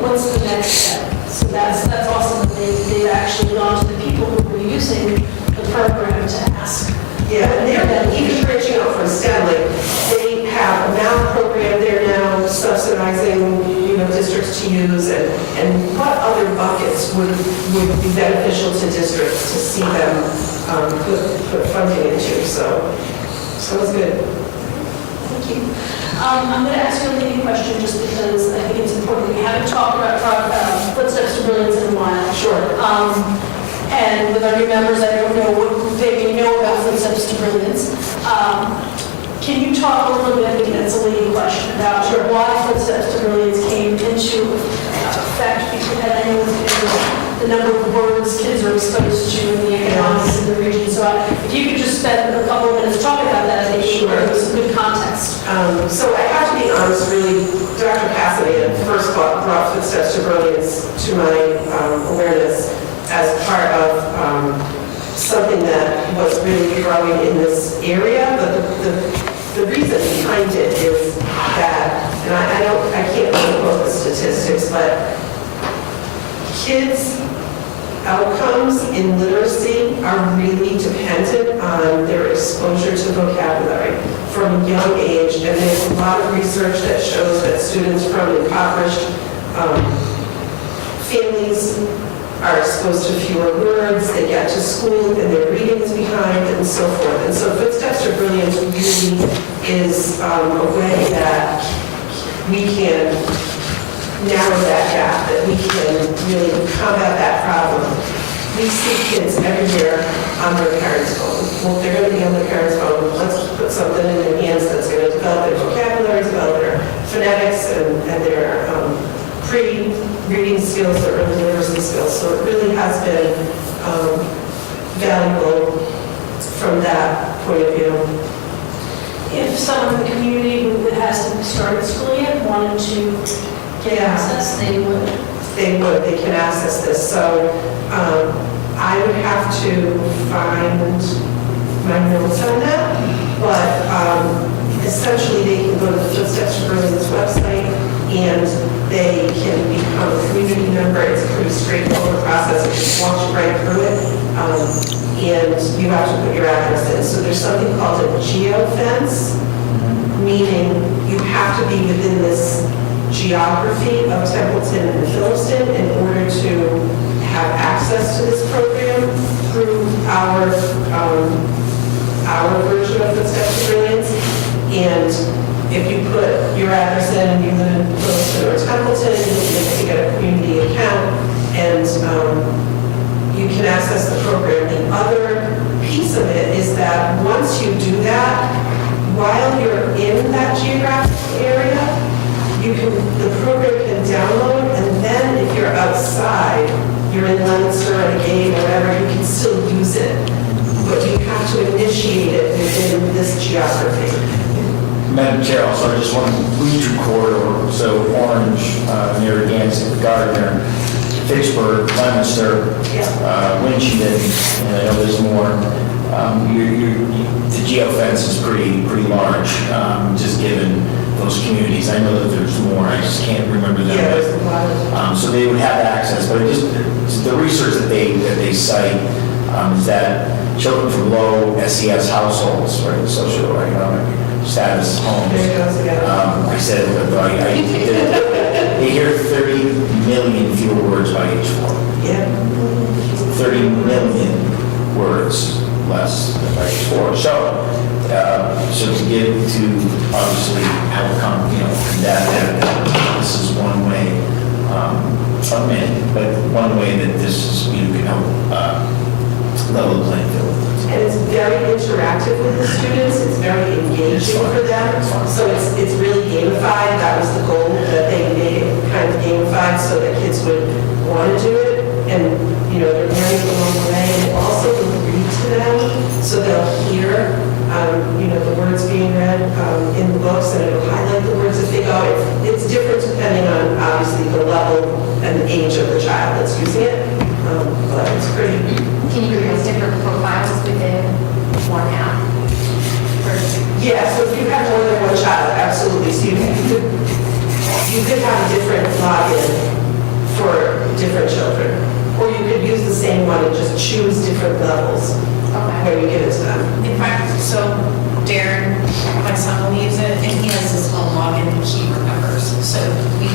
What's the next step? So that's awesome that they've actually gone to the people who were using the program to ask. Yeah, and they're even branching out from STEM, like they have a math program they're now subsidizing, you know, districts to use, and what other buckets would be beneficial to districts to see them put funding into, so that was good. Thank you. I'm going to ask you a leading question just because I think it's important. We haven't talked about Footsteps to Brilliance in a while. Sure. And with our new members, I don't know what they know about Footsteps to Brilliance. Can you talk a little bit, I think that's a leading question, about why Footsteps to Brilliance came into effect? Because I know the number of words kids are exposed to in the economics in the region. So if you could just spend a couple of minutes talking about that, I think it would give some good context. So I have to be honest, really, Dr. Cassidy first brought Footsteps to Brilliance to my awareness as part of something that was really growing in this area, but the reason behind it is that, and I can't really quote the statistics, but kids' outcomes in literacy are really dependent on their exposure to vocabulary from a young age, and there's a lot of research that shows that students from impoverished families are exposed to fewer words, they get to school and their reading is behind, and so forth. And so Footsteps to Brilliance really is a way that we can narrow that gap, that we can really combat that problem. We see kids everywhere on their parents' phone. Well, if they're going to be on their parents' phone, let's put something in their hands that's going to develop their vocabulary, develop their phonetics, and their pre-reading skills or early literacy skills. So it really has been valuable from that point of view. If someone in the community who hasn't started school yet wanted to get access, they would. They can access this. So I would have to find my notes on that, but essentially they can go to the Footsteps to Brilliance website and they can become a community member. It's a pretty straightforward process. You just walk right through it, and you have to put your address in. So there's something called a geofence, meaning you have to be within this geography of Templeton and Phillipston in order to have access to this program through our version of Footsteps to Brilliance. And if you put your address in and you live in Phillipston or Templeton, you get a community account and you can access the program. The other piece of it is that once you do that, while you're in that geographic area, the program can download, and then if you're outside, you're in Leominster at a game or whatever, you can still use it. But you have to initiate it within this geography. Madam Chair, also, I just want to Bleacher corridor, so Orange near Gansett Gardner. Fitchburg, Leominster, Winchendon, and I know there's more. The geofence is pretty large, just given those communities. I know that there's more, I just can't remember them. Yeah, there's a lot of. So they would have access, but the research that they cite is that children from low SES households, right, socioeconomic status homes. There it goes again. I said, they hear 30 million fewer words by age 4. Yeah. 30 million words less than by age 4. So to get to obviously help combat that, this is one way, but one way that this is, can help level the playing field. And it's very interactive with the students, it's very engaging for them. So it's really gamified, that was the goal, that they made it kind of gamified so that kids would want to do it. And, they're learning along the way, and it also will read to them, so they'll hear, the words being read in the books, and it'll highlight the words as they go. It's different depending on, obviously, the level and the age of the child that's using it, but it's pretty. Can you create different profiles within one app? Yeah, so if you have more than one child, absolutely. So you could have a different login for different children. Or you could use the same one and just choose different levels where you give it to them. In fact, so Darren, my son will use it, and he has his own login that he remembers. So we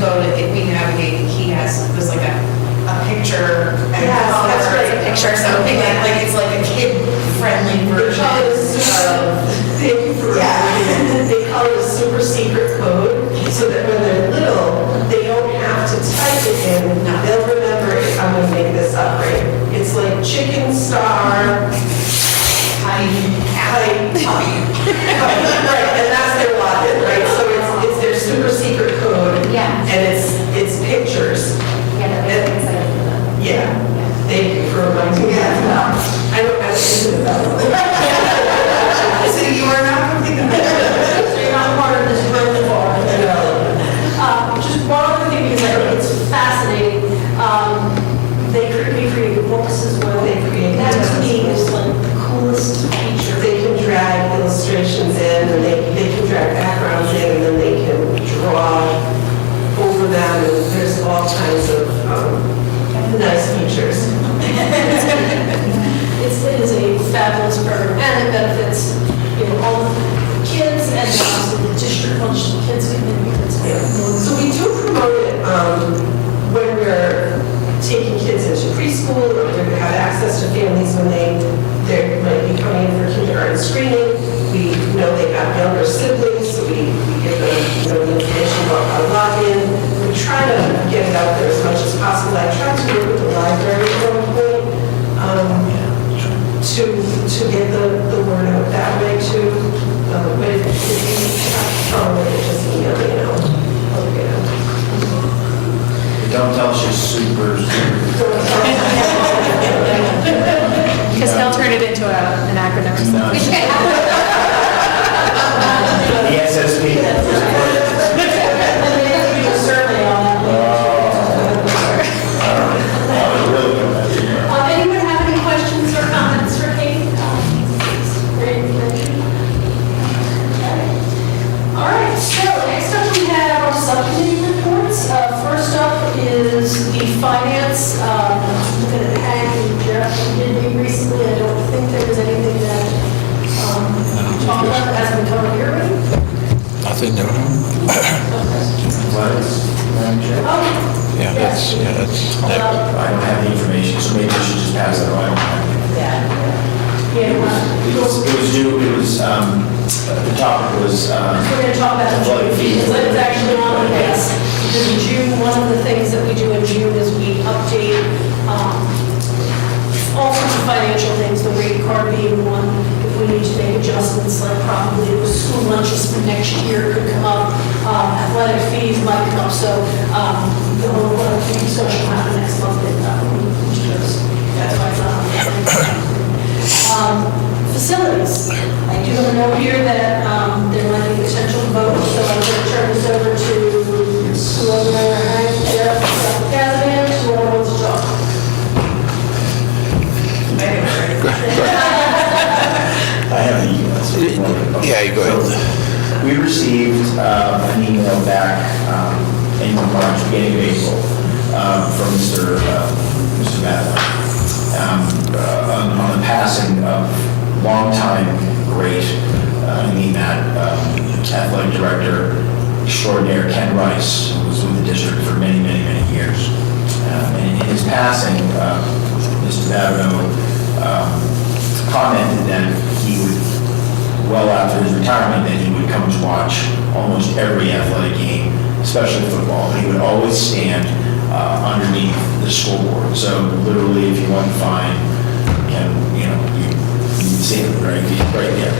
navigate, there's like a picture. And Yes, that's right. A picture, something like it's like a kid-friendly version of. They call it a super secret code, so that when they're little, they don't have to type it in. They'll remember it. I'm going to make this up, right? It's like chicken star. Right, and that's their login, right? So it's their super secret code. Yeah. And it's pictures. Yeah, that makes sense for them. Yeah. Thank you for reminding me of that. I don't have to do that. So you are not completely. So you're not part of this growth bar. Just one other thing, because I think it's fascinating. They create books as well. They create That to me books. is like the coolest feature. They can drag illustrations in, and they can drag backgrounds in, and then they can draw over them, and there's all kinds of nice features. It is a fabulous program, and it benefits, all the kids and also the district, bunch of kids community. So we do promote it when we're taking kids into preschool, or we have access to families when they might be coming in for kindergarten screening. We know they have younger siblings, so we give them the information about how to log in. We try to get it out there as much as possible. I try to work with the library at one point to get the word out that way too. But if you just email me, I'll get it. Don't tell us you're super. Because they'll turn it into an acronym or something. The SSP. Survey on that. Anyone have any questions or comments for Kate? Great information. All right, so next up we have our subcommittee reports. First up is the finance. Looking at Hank and Jeff, we did meet recently. I don't think there was anything that talked about that hasn't been covered here already. Nothing new. Oh, Yeah, that's. I don't have the information, so maybe I should just pass it around. yeah. It was due, the topic was, We're going to talk about the June fees. It's actually on the list. Because in June, one of the things that we do in June is we update all sorts of financial things, the rate card being one. If we need to make adjustments, like probably the school lunches for next year could come up, athletic fees might come up. So the whole fee discussion will happen next month. That's why it's on. Facilities. I do have a note here that there might be potential votes, so I'm going to turn this over to whoever has Jeff Callahan, whoever wants to We received an email back in March, beginning of April, from Mr. Madeline on the passing of longtime great, I mean that, athletic director extraordinaire Ken Rice, who was with the district for many, many, many years. And in his passing, Mr. Babineau commented that he would, well after his retirement, that he would come to watch almost every athletic game, especially football. He would always stand underneath the scoreboard. So literally, if you want to find him, you see him right there.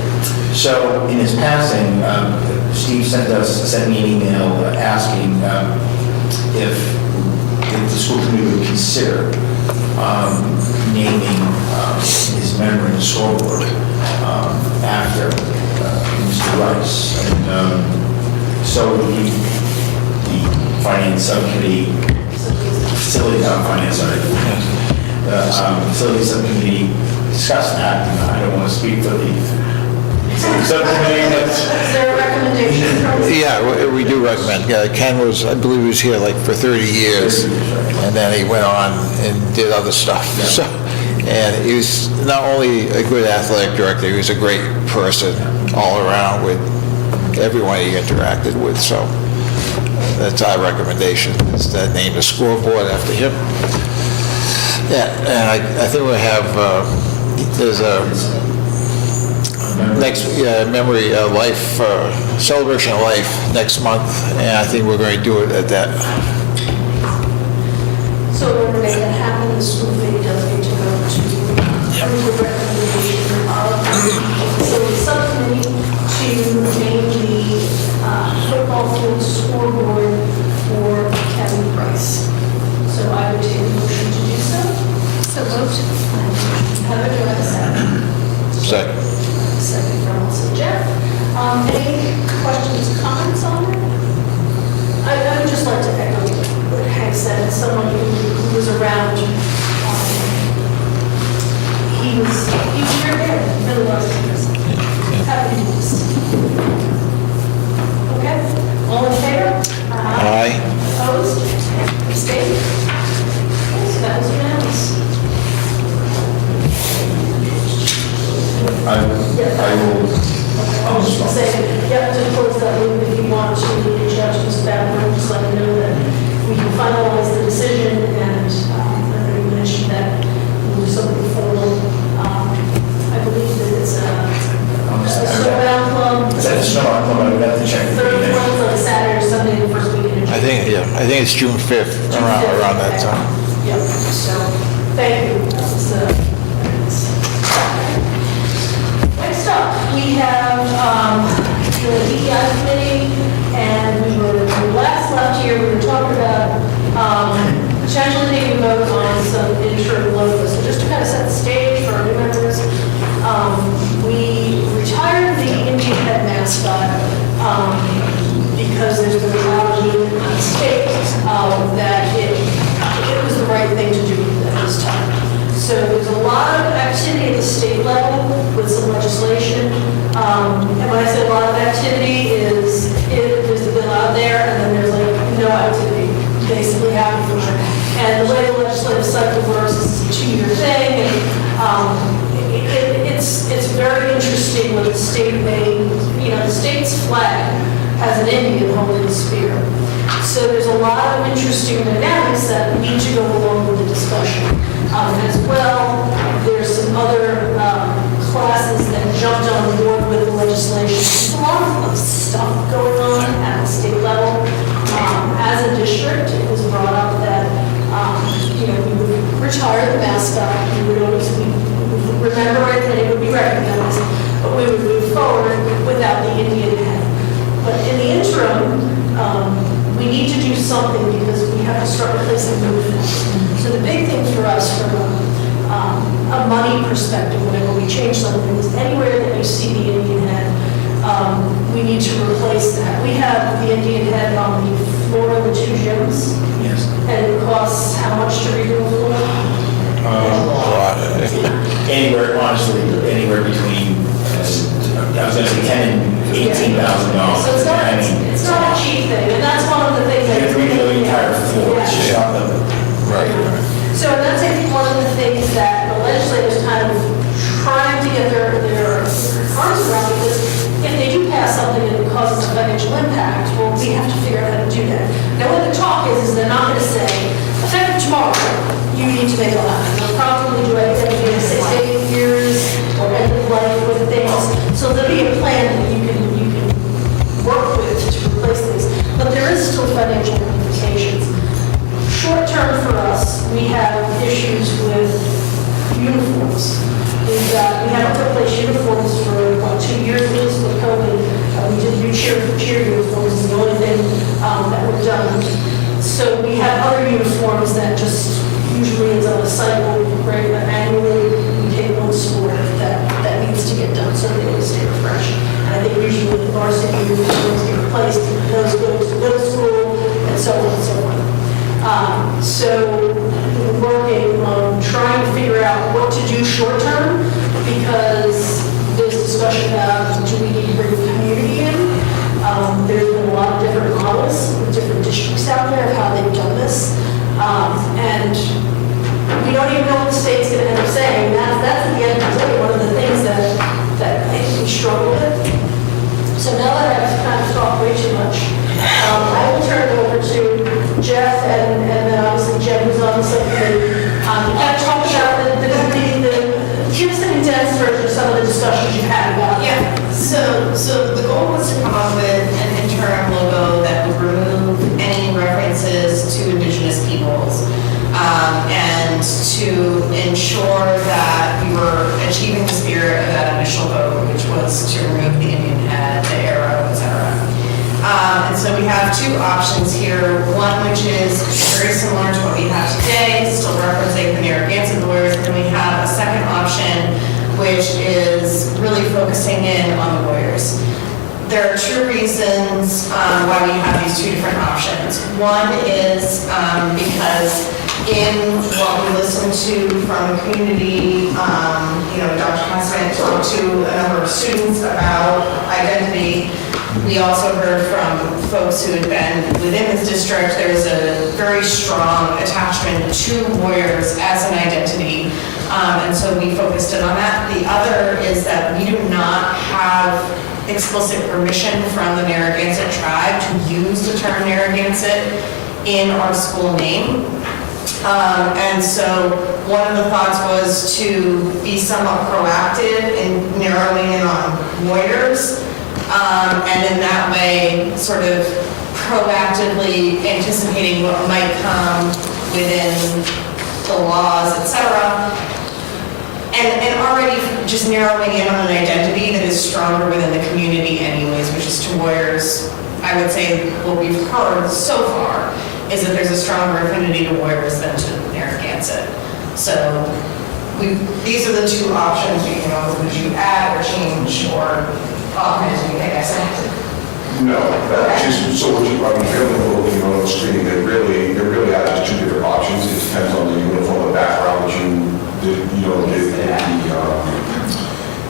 So in his passing, Steve sent me an email asking if the school committee would consider naming his memory in the scoreboard after Mr. Rice. And so the finance subcommittee, facility finance, facility subcommittee discussed that. And I don't want to speak for the subcommittee, but Is there a recommendation from the Yeah, we do recommend. Ken was, I believe he was here like for 30 years, and then he went on and did other stuff. So, and he was not only a good athletic director, he was a great person all around with everyone he interacted with. So that's our recommendation, is to name the scoreboard after him. Yeah, and I think we'll have, there's a next memory life, celebration of life next month, and I think we're going to do it at that. So in order to make that happen, the school committee does need to go to approve the recommendation of the facility subcommittee to name the football field scoreboard for Kevin Price. So I would take a motion to do so. So moved. Heather, do I have a second? Second. Second from also Jeff. Any questions, comments on it? I would just like to echo what Hank said, as someone who was around. He was right there, he really was. Happy to do this. Okay, all in favor? Aye. Opposed? Abstained? Okay, so that was unanimous. I will. I was just saying, you have to close that loop if you want to reach out to Mr. Babineau, just let him know that we can finalize the decision, and I already mentioned that we'll do something formal. I believe that it's a snowbound club. Is that a snowbound club? I would have to check. Third one's like Saturday or Sunday, the first weekend in June. I think it's June 5th, around that time. Yep, so, thank you. Next up, we have the DEI committee, and when we last left here, we were talking about potentially taking a vote on some interim logos. So just to kind of set the stage for our new members, we retired the Indian head mascot because there's been a lot of movement in the state that it was the right thing to do at this time. So there's a lot of activity at the state level with some legislation. And when I say a lot of activity is, there's a bill out there and then there's like no activity basically happening. And the way the legislative cycle works is a 2-year thing. And it's very interesting when the state the state's flag has an Indian holding a spear. So there's a lot of interesting dynamics that need to go along with the discussion. As well, there's some other classes that jumped on board with the legislation. There's a lot of stuff going on at the state level. As a district, it was brought up that we would retire the mascot. We would always remember it and it would be recognized, but we would move forward without the Indian head. But in the interim, we need to do something because we have to start replacing movements. So the big thing for us from a money perspective, whenever we change something, is anywhere that you see the Indian head, we need to replace that. We have the Indian head on the floor of the 2 gyms. Yes. And it costs how much to redo the floor? Anywhere, honestly, anywhere between, I was going to say 10 and $18,000. So it's not a cheap thing, and that's one of the things that. You have to redo the entire floor, it's just not the. Right. So that's, I think, one of the things that the legislators kind of trying to get their arms around, because if they do pass something and it causes a financial impact, well, we have to figure out how to do that. Now, what the talk is they're not going to say, effective tomorrow, you need to make a lot. They'll probably do it every 6 to 8 years or end of life with things. So there'll be a plan that you can work with to replace things. But there is still financial implications. Short term for us, we have issues with uniforms. We haven't replaced uniforms for, 2 years at least with COVID. We did new cheer uniforms, is the only thing that we've done. So we have other uniforms that just usually is on a cycle, right, annually, we take one sport that needs to get done, so they always stay fresh. And I think usually the varsity uniforms get replaced, those go to middle school, and so on and so on. So we're working on trying to figure out what to do short term, because there's discussion about, do we need to bring the community in? There's been a lot of different models with different districts out there of how they've done this. And we don't even know what the state's going to end up saying. That's at the end of the day one of the things that I think we struggle with. So now that I've kind of talked way too much, I will turn it over to Jeff and then obviously Jen, who's on the subcommittee. Kind of talk about give us an condensed version of some of the discussions you had about. Yeah, so the goal was to come up with an interim logo that would remove any references to Indigenous peoples, and to ensure that we were achieving the spirit of that initial vote, which was to remove the Indian head, the arrow, etc. And so we have two options here. One which is very similar to what we have today, still referencing the Narragansett lawyers, and then we have a second option which is really focusing in on the lawyers. There are two reasons why we have these two different options. One is because in what we listened to from the community, Dr. Constantine talked to a number of students about identity. We also heard from folks who had been within this district. There's a very strong attachment to lawyers as an identity, and so we focused in on that. The other is that we do not have explicit permission from the Narragansett tribe to use the term Narragansett in our school name. And so one of the thoughts was to be somewhat proactive in narrowing in on lawyers, and in that way sort of proactively anticipating what might come within the laws, etc. And already just narrowing in on an identity that is stronger within the community anyways, which is to lawyers. I would say what we've heard so far is that there's a stronger affinity to lawyers than to Narragansett. So these are the two options. Would you add or change or augment, I guess? No, just so what you, feeling on the screen, it really are just two different options. It depends on the uniform, the background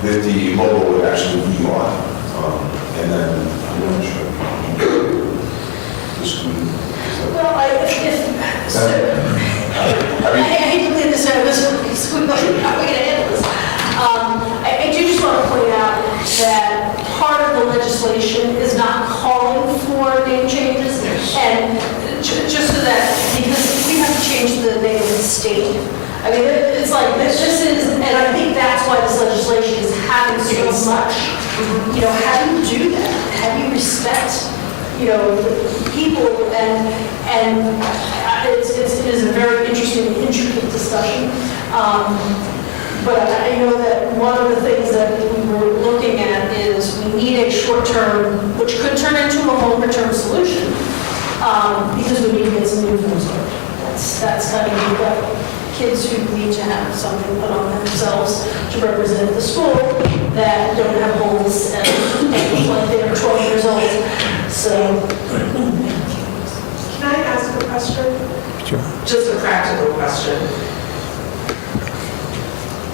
that the logo would actually be on. And then, I'm not sure. Well, I hate to leave this out, I do just want to point out that part of the legislation is not calling for name changes, and just so that, because we have to change the name of the state. I mean, it's like, this is, and I think that's why this legislation is having so much. How do you do that? How do you respect, people, and it is a very interesting, intricate discussion. But I know that one of the things that we were looking at is we need a short-term, which could turn into a longer-term solution, because we need to get some uniforms. That's kind of, we've got kids who need to have something put on themselves to represent the school that don't have holes and look like they're 12 years old. So. Can I ask a question? Sure. Just a practical question.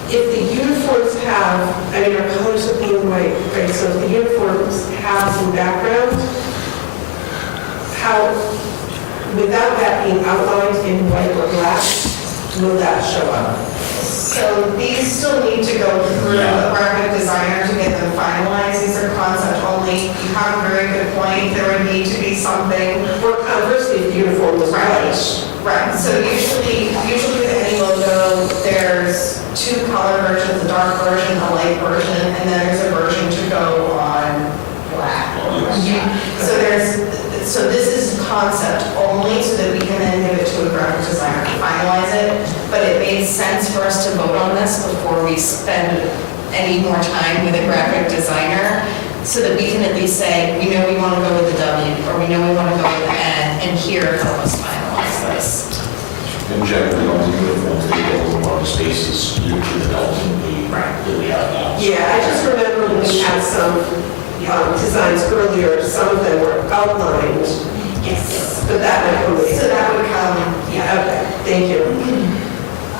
If the uniforms have, our colors are blue and white, right? So if the uniforms have some background, how, without that being outlined in white or black, will that show up? So these still need to go through the graphic designer to get them finalized. These are concept only. You have a very good point. There would need to be something. Or conversely, if the uniform was white. Right, so usually with any logo, there's two color versions, a dark version, a light version, and then there's a version to go on black. So this is concept only, so that we can then give it to a graphic designer to finalize it. But it made sense for us to vote on this before we spend any more time with a graphic designer, so that we can at least say, we know we want to go with the W, or we know we want to go with the N, and here, help us finalize this. In general, on the uniforms, they go over one spaces, usually the adults and we have now. Yeah, I just remember when we had some designs earlier, some of them were outlined. Yes. But that might come later. So that would come, yeah. Okay, thank you.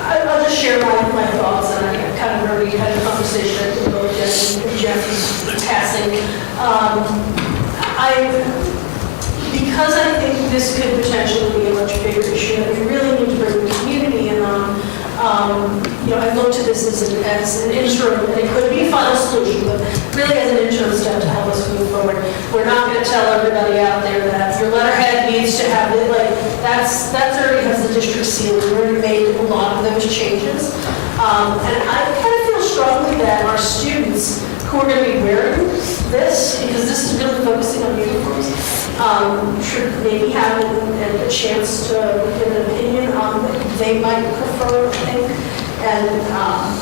I'll just share my thoughts, and I kind of already had a conversation with both Jeff's passing. Because I think this could potentially be a much bigger issue, and we really need to bring the community in on, I looked at this as an interim, and it could be a final solution, but really as an interim step to help us move forward. We're not going to tell everybody out there that your letterhead needs to have it, like, that's already has the district seal. We already made a lot of those changes. And I kind of feel strongly that our students who are going to be wearing this, because this is really focusing on uniforms, should maybe have a chance to give an opinion on what they might prefer, I think. And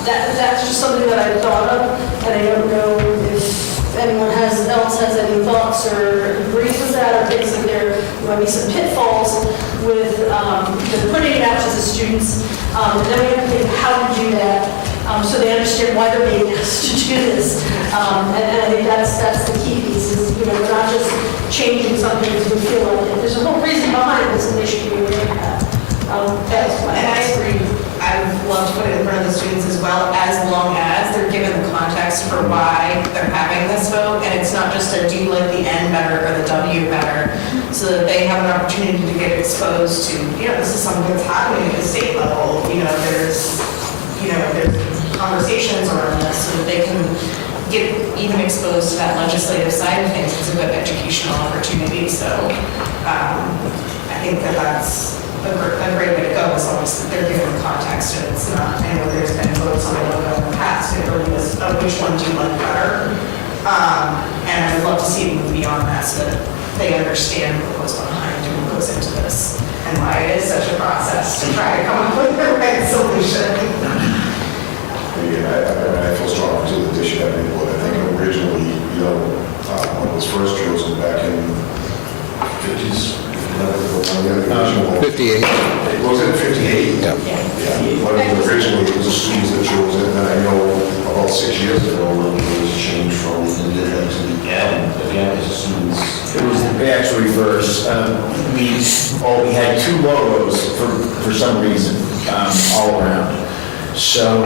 that's just something that I thought of, and I don't know if anyone else has any thoughts or agrees with that, or thinks that there might be some pitfalls with putting it out to the students. And then we have to think how to do that, so they understand why they're being asked to do this. And I think that's the key piece, is, we're not just changing something because we feel like it. There's a whole reason behind this, and they should be aware of that. And I agree. I would love to put it in front of the students as well, as long as they're given the context for why they're having this vote. And it's not just a, do you like the N better or the W better? So that they have an opportunity to get exposed to, this is something that's happening at the state level. There's conversations around this, so that they can get even exposed to that legislative side of things. It's a good educational opportunity. So I think that's a great way to go, as long as they're given context. And it's not, I know there's been votes on the logo in the past, it really was, which one do you like better? And I would love to see it move beyond that, so that they understand what goes behind and what goes into this, and why it is such a process to try to come up with the right solution. I feel strong to the dish that input. I think originally, when it was first chosen back in 50s, 58. Was it 58? Yeah. Yeah. Originally, it was the students that chose it, and then I know about 6 years ago, when it was changed from the N to the M, again, as students. It was actually reverse. We had two logos for some reason, all around. So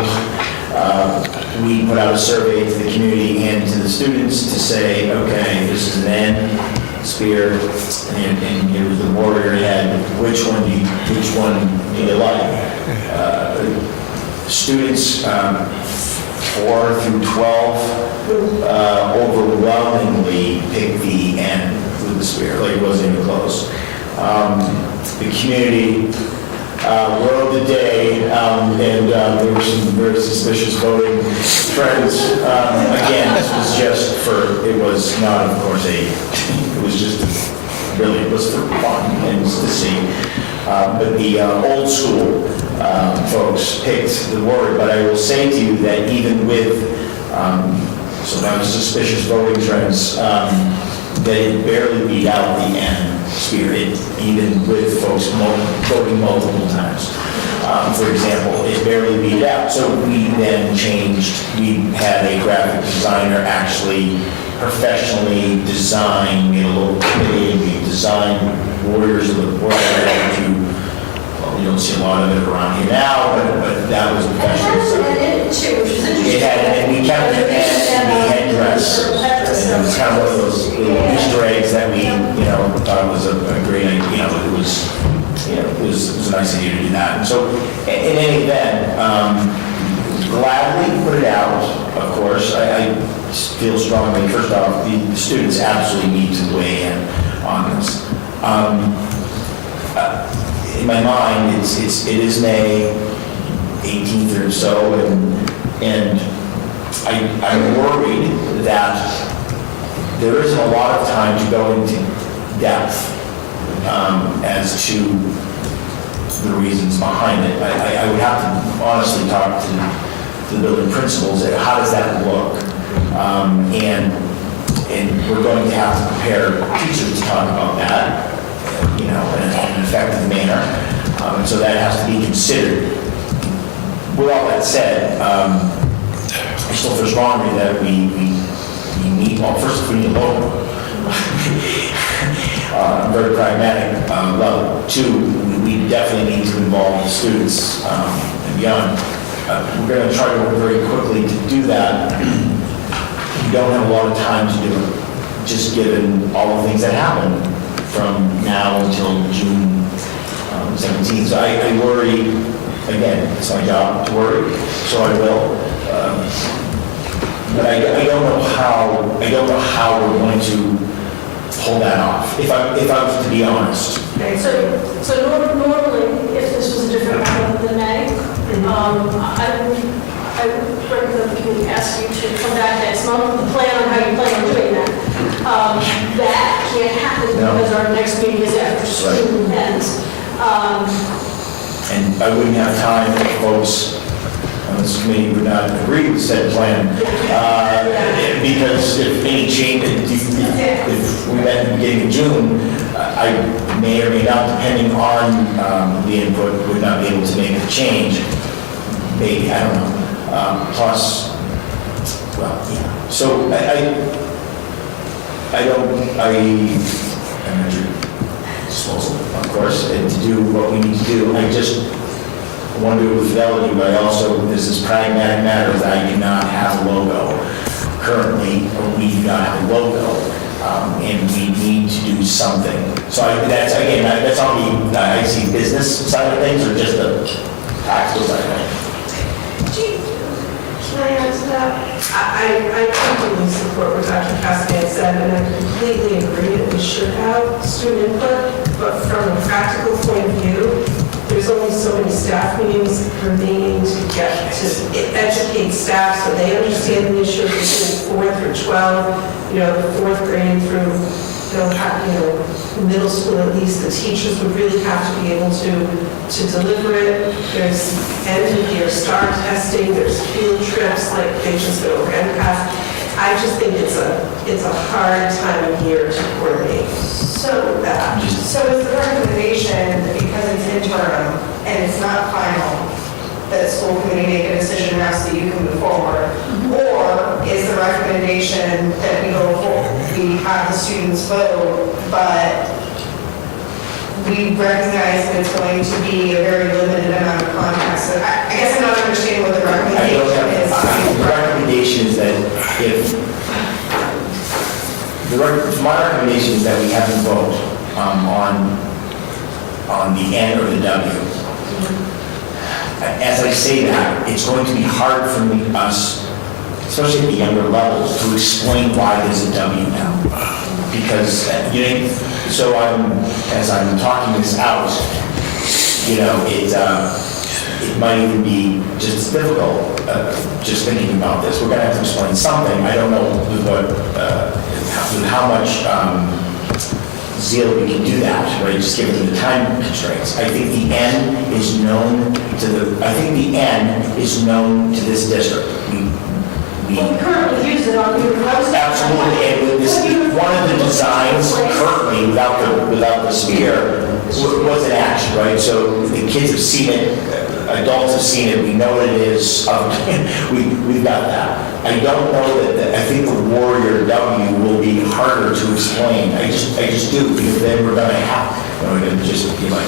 we put out a survey to the community and to the students to say, okay, this is an N spear, and it was the warrior head. Which one do you like? Students 4 through 12 overwhelmingly picked the N with the spear. Like, it wasn't even close. The community rode the day, and there were some very suspicious voting trends. Again, this was just it was not, of course, it was just really, it was for fun and to see. But the old school folks picked the word, but I will say to you that even with sometimes suspicious voting trends, they barely beat out the N spirit, even with folks voting multiple times. For example, it barely beat out. So we then changed, we had a graphic designer actually professionally design, we had a little committee, we designed Warriors of the Warrior. You don't see a lot of it around here now, but that was professional. And it too, which is interesting. It had, and we kept it as the headdress. it's kind of one of those little Easter eggs that we, thought was a great idea, it was, it was a nice idea to do that. And so, in any event, gladly put it out, of course. I feel strongly, first off, the students absolutely need to weigh in on this. In my mind, it is May 18th or so, and I'm worried that there isn't a lot of time to go into depth as to the reasons behind it. I would have to honestly talk to the building principals, how does that look? And we're going to have to prepare teachers to talk about that, in an effective manner. And so that has to be considered. With all that said, I still feel strongly that we need, well, first we need a logo. Very pragmatic level. Two, we definitely need to involve the students and beyond. We're going to try to work very quickly to do that. We don't have a lot of time to do it, just given all the things that happen from now until June 17th. So I worry, again, it's my job to worry, so I will. But I don't know how we're going to pull that off, if I was to be honest. Okay, so normally, if this was a different matter than May, I would recommend the committee ask you to come back next month and plan on how you plan on doing that. That can't happen because our next meeting is after school ends. And I wouldn't have time if folks on this committee would not agree with said plan. Because if any change, if we met in the beginning of June, I may or may not, depending on the input, would not be able to make a change. Maybe, I don't know. Plus, well, yeah. So I'm at your disposal, of course, and to do what we need to do. I just want to do it with fidelity, but I also, this is pragmatic matters. I do not have a logo. Currently, we do not have a logo, and we need to do something. So that's on the, I see business side of things, or just the practical side of things. Can I answer that? I completely support what Dr. Cassidy said, and I completely agree that we should have student input, but from a practical point of view, there's only so many staff meetings remaining to get to educate staff so they understand the issue between 4th or 12, the 4th grade through, middle school at least. The teachers would really have to be able to deliver it. There's end of year STAR testing, there's field trips like they just go over MCAS. I just think it's a hard time of year to coordinate. So is the recommendation, because it's interim and it's not final, that the school committee make a decision now so that you can move forward? Or is the recommendation that we have the students vote, but we recognize that it's going to be a very limited amount of context? So I guess I'm not understanding what the recommendation is. The recommendation is that my recommendation is that we have them vote on the N or the W. As I say that, it's going to be hard for us, especially at the younger levels, to explain why there's a W now. Because, so as I'm talking this out, it might even be just as difficult, just thinking about this. We're going to have to explain something. I don't know with how much zeal we can do that, right? Just given the time constraints. I think the N is known to this district. We currently use it on university. Absolutely, and one of the designs currently, without the spear, was an action, right? So the kids have seen it, adults have seen it, we know what it is, we've got that. I don't know that, I think the Warrior W will be harder to explain. I just do, because then we're going to have, we're going to just be like,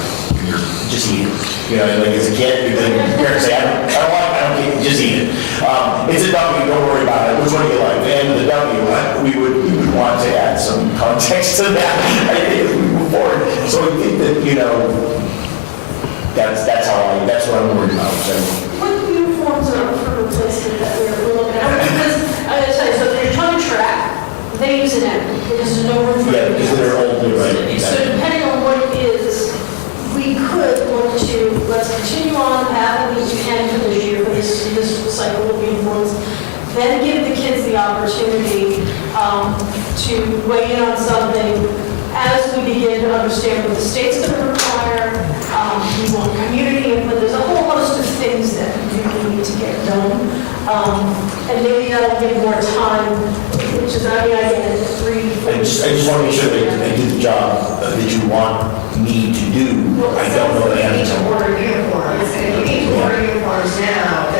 just eat it. Like as a kid, your parents say, I don't eat, just eat it. It's a W, don't worry about it. Which one do you like? And the W, we would want to add some context to that, I think, as we move forward. So I think that, that's what I'm worried about. So, What uniforms are for replacement that we're looking at? Because, as I said, so they're trying to track, they use an M, because there's no room for. yeah, because they're older, right? So depending on what it is, we could look to, let's continue on the path that we can for this year, for this cycle of uniforms, then give the kids the opportunity to weigh in on something as we begin to understand what the state's going to require. We want community input. There's a whole host of things that we really need to get done. And maybe that'll give more time, which is, I get it, 3, 4. I just want to make sure that I do the job that you want me to do. I don't know the You need to answer. order uniforms, and if you need to order uniforms now,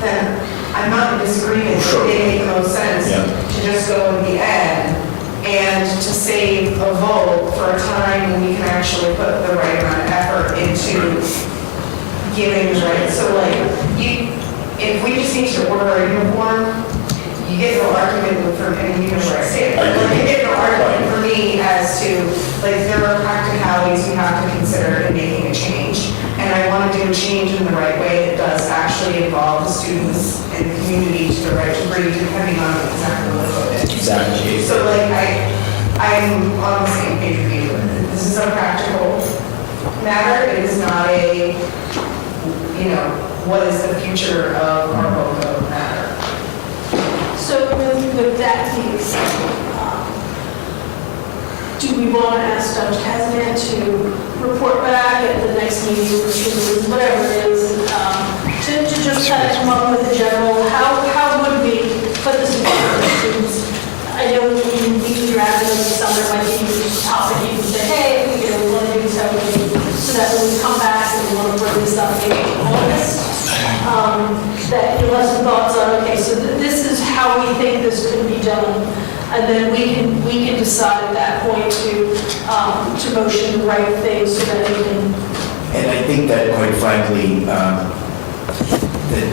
then I'm not in disagreement, Sure. that they make the most sense Yeah. to just go in the end and to save a vote for a time when we can actually put the right amount of effort into giving the right, so like, if we just need to order a uniform, you get no argument from any uniform I say it. I agree. You get no argument for me as to, like, there are practicalities we have to consider in making a change. And I want to do a change in the right way that does actually involve the students and the community to the right degree, depending on exactly what it is. Exactly. So like, I'm on the same page with you. This is a practical matter. It is not a, what is the future of our logo matter. So with that being said, do we want to ask Dr. Kazan to report back at the next meeting, whatever it is, to just kind of come up with a general, how would we put this in front of the students? I know we drafted in the summer, might be a topic, you can say, hey, we want to do this, how we do, so that when we come back and we want to bring this up, maybe in August, that you'll have some thoughts on, okay, so this is how we think this could be done. And then we can decide at that point to motion the right things so that we can. And I think that, quite frankly, that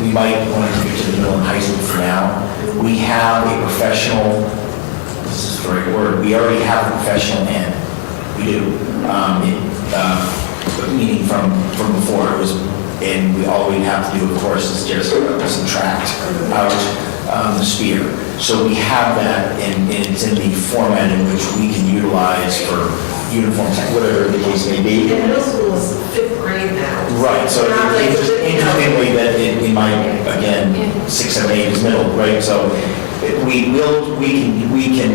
we might want to get to the middle and high school for now. We have a professional, this is the right word, we already have a professional end. We do. Meaning from before, it was, and all we'd have to do, of course, is just subtract out the sphere. So we have that, and it's in the format in which we can utilize for uniforms, whatever the case may be. And middle school is 5th grade now. Right, so it's just interestingly that in my, again, 6, 7, 8 is middle, right? So we can,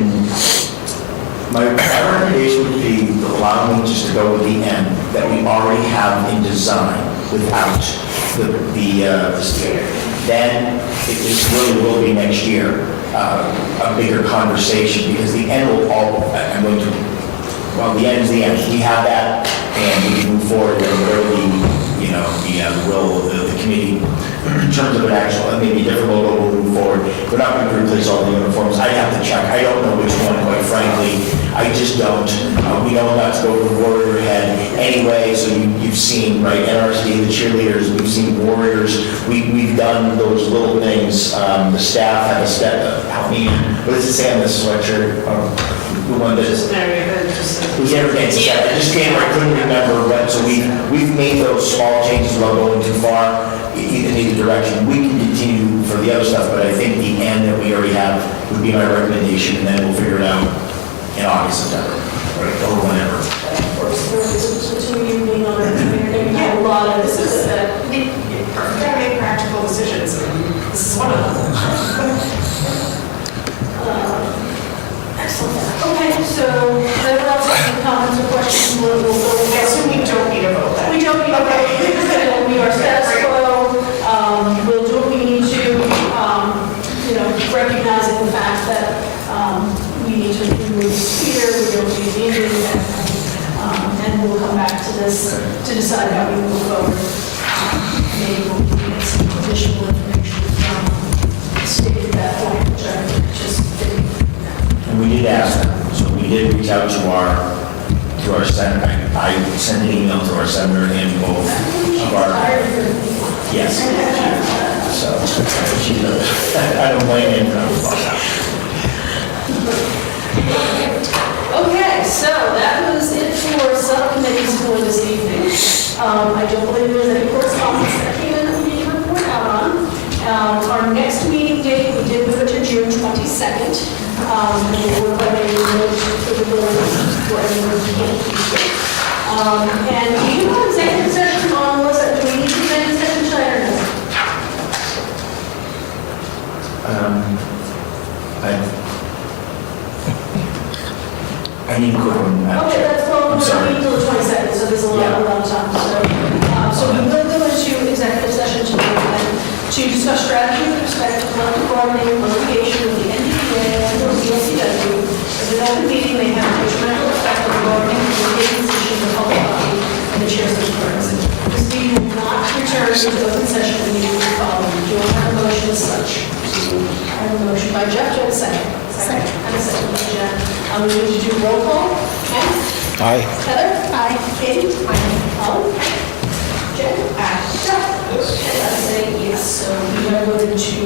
my recommendation would be allow me just to go with the end that we already have in design without the sphere. Then it really will be next year a bigger conversation, because the end will the end is the end. We have that, and we can move forward and whatever the will of the committee in terms of an actual, maybe a different logo, we'll move forward. We're not going to replace all the uniforms. I have to check. I don't know which one, quite frankly. I just don't. We know not to go to Warrior Head anyway, so you've seen, right, NRSD, the cheerleaders, we've seen Warriors. We've done those little things. The staff have a step, help me, what does it say on this sweatshirt? The one that is, it was never fancy stuff. I just came, I couldn't remember, but so we've made those small changes without going too far in either direction. We can continue for the other stuff, but I think the end that we already have would be my recommendation, and then we'll figure it out in August, September, or whenever. A lot of this is We gotta make practical decisions. This is one of them. excellent. Okay, so whatever else any comments or questions, we'll go. I assume we don't need a vote then. We don't need a vote. We are status quo. We'll do what we need to, recognizing the fact that we need to remove fear, we don't need the injury, and we'll come back to this to decide how we move forward. Maybe we'll get some additional information from the state at that point, which I just didn't. And we did ask them, so we did reach out to our senator. I sent an email to our senator and both of our, yes. So, she knows. I don't blame him. Okay, so that was it for subcommittees for this evening. I don't believe there was any correspondence that came in that we need to report out on. Our next meeting date, we did move it to June 22nd. And we're going to move for the board for everyone to get here. And we do have executive session on, do we need executive session tonight or no? I need a quick one. Okay, that's well, I'm we're sorry. meeting till the 22nd, so there's a lot of time. So we will go into executive session tonight then to discuss strategy with respect to collective bargaining, litigation with the NDA and the DLCW. As an open meeting, may have detrimental effect on the bargaining and litigation position of the public body and the chair's concurrence. This meeting will not return to open session immediately following. Do I have a motion as such? I have a motion by Jeff, do I have a second? Second. And a second by Jen. I'm going to do roll call. Ken? Aye. Heather? Aye. Katie? Aye. Jen? Aye. Jeff? Yes. And I say yes, so we are going to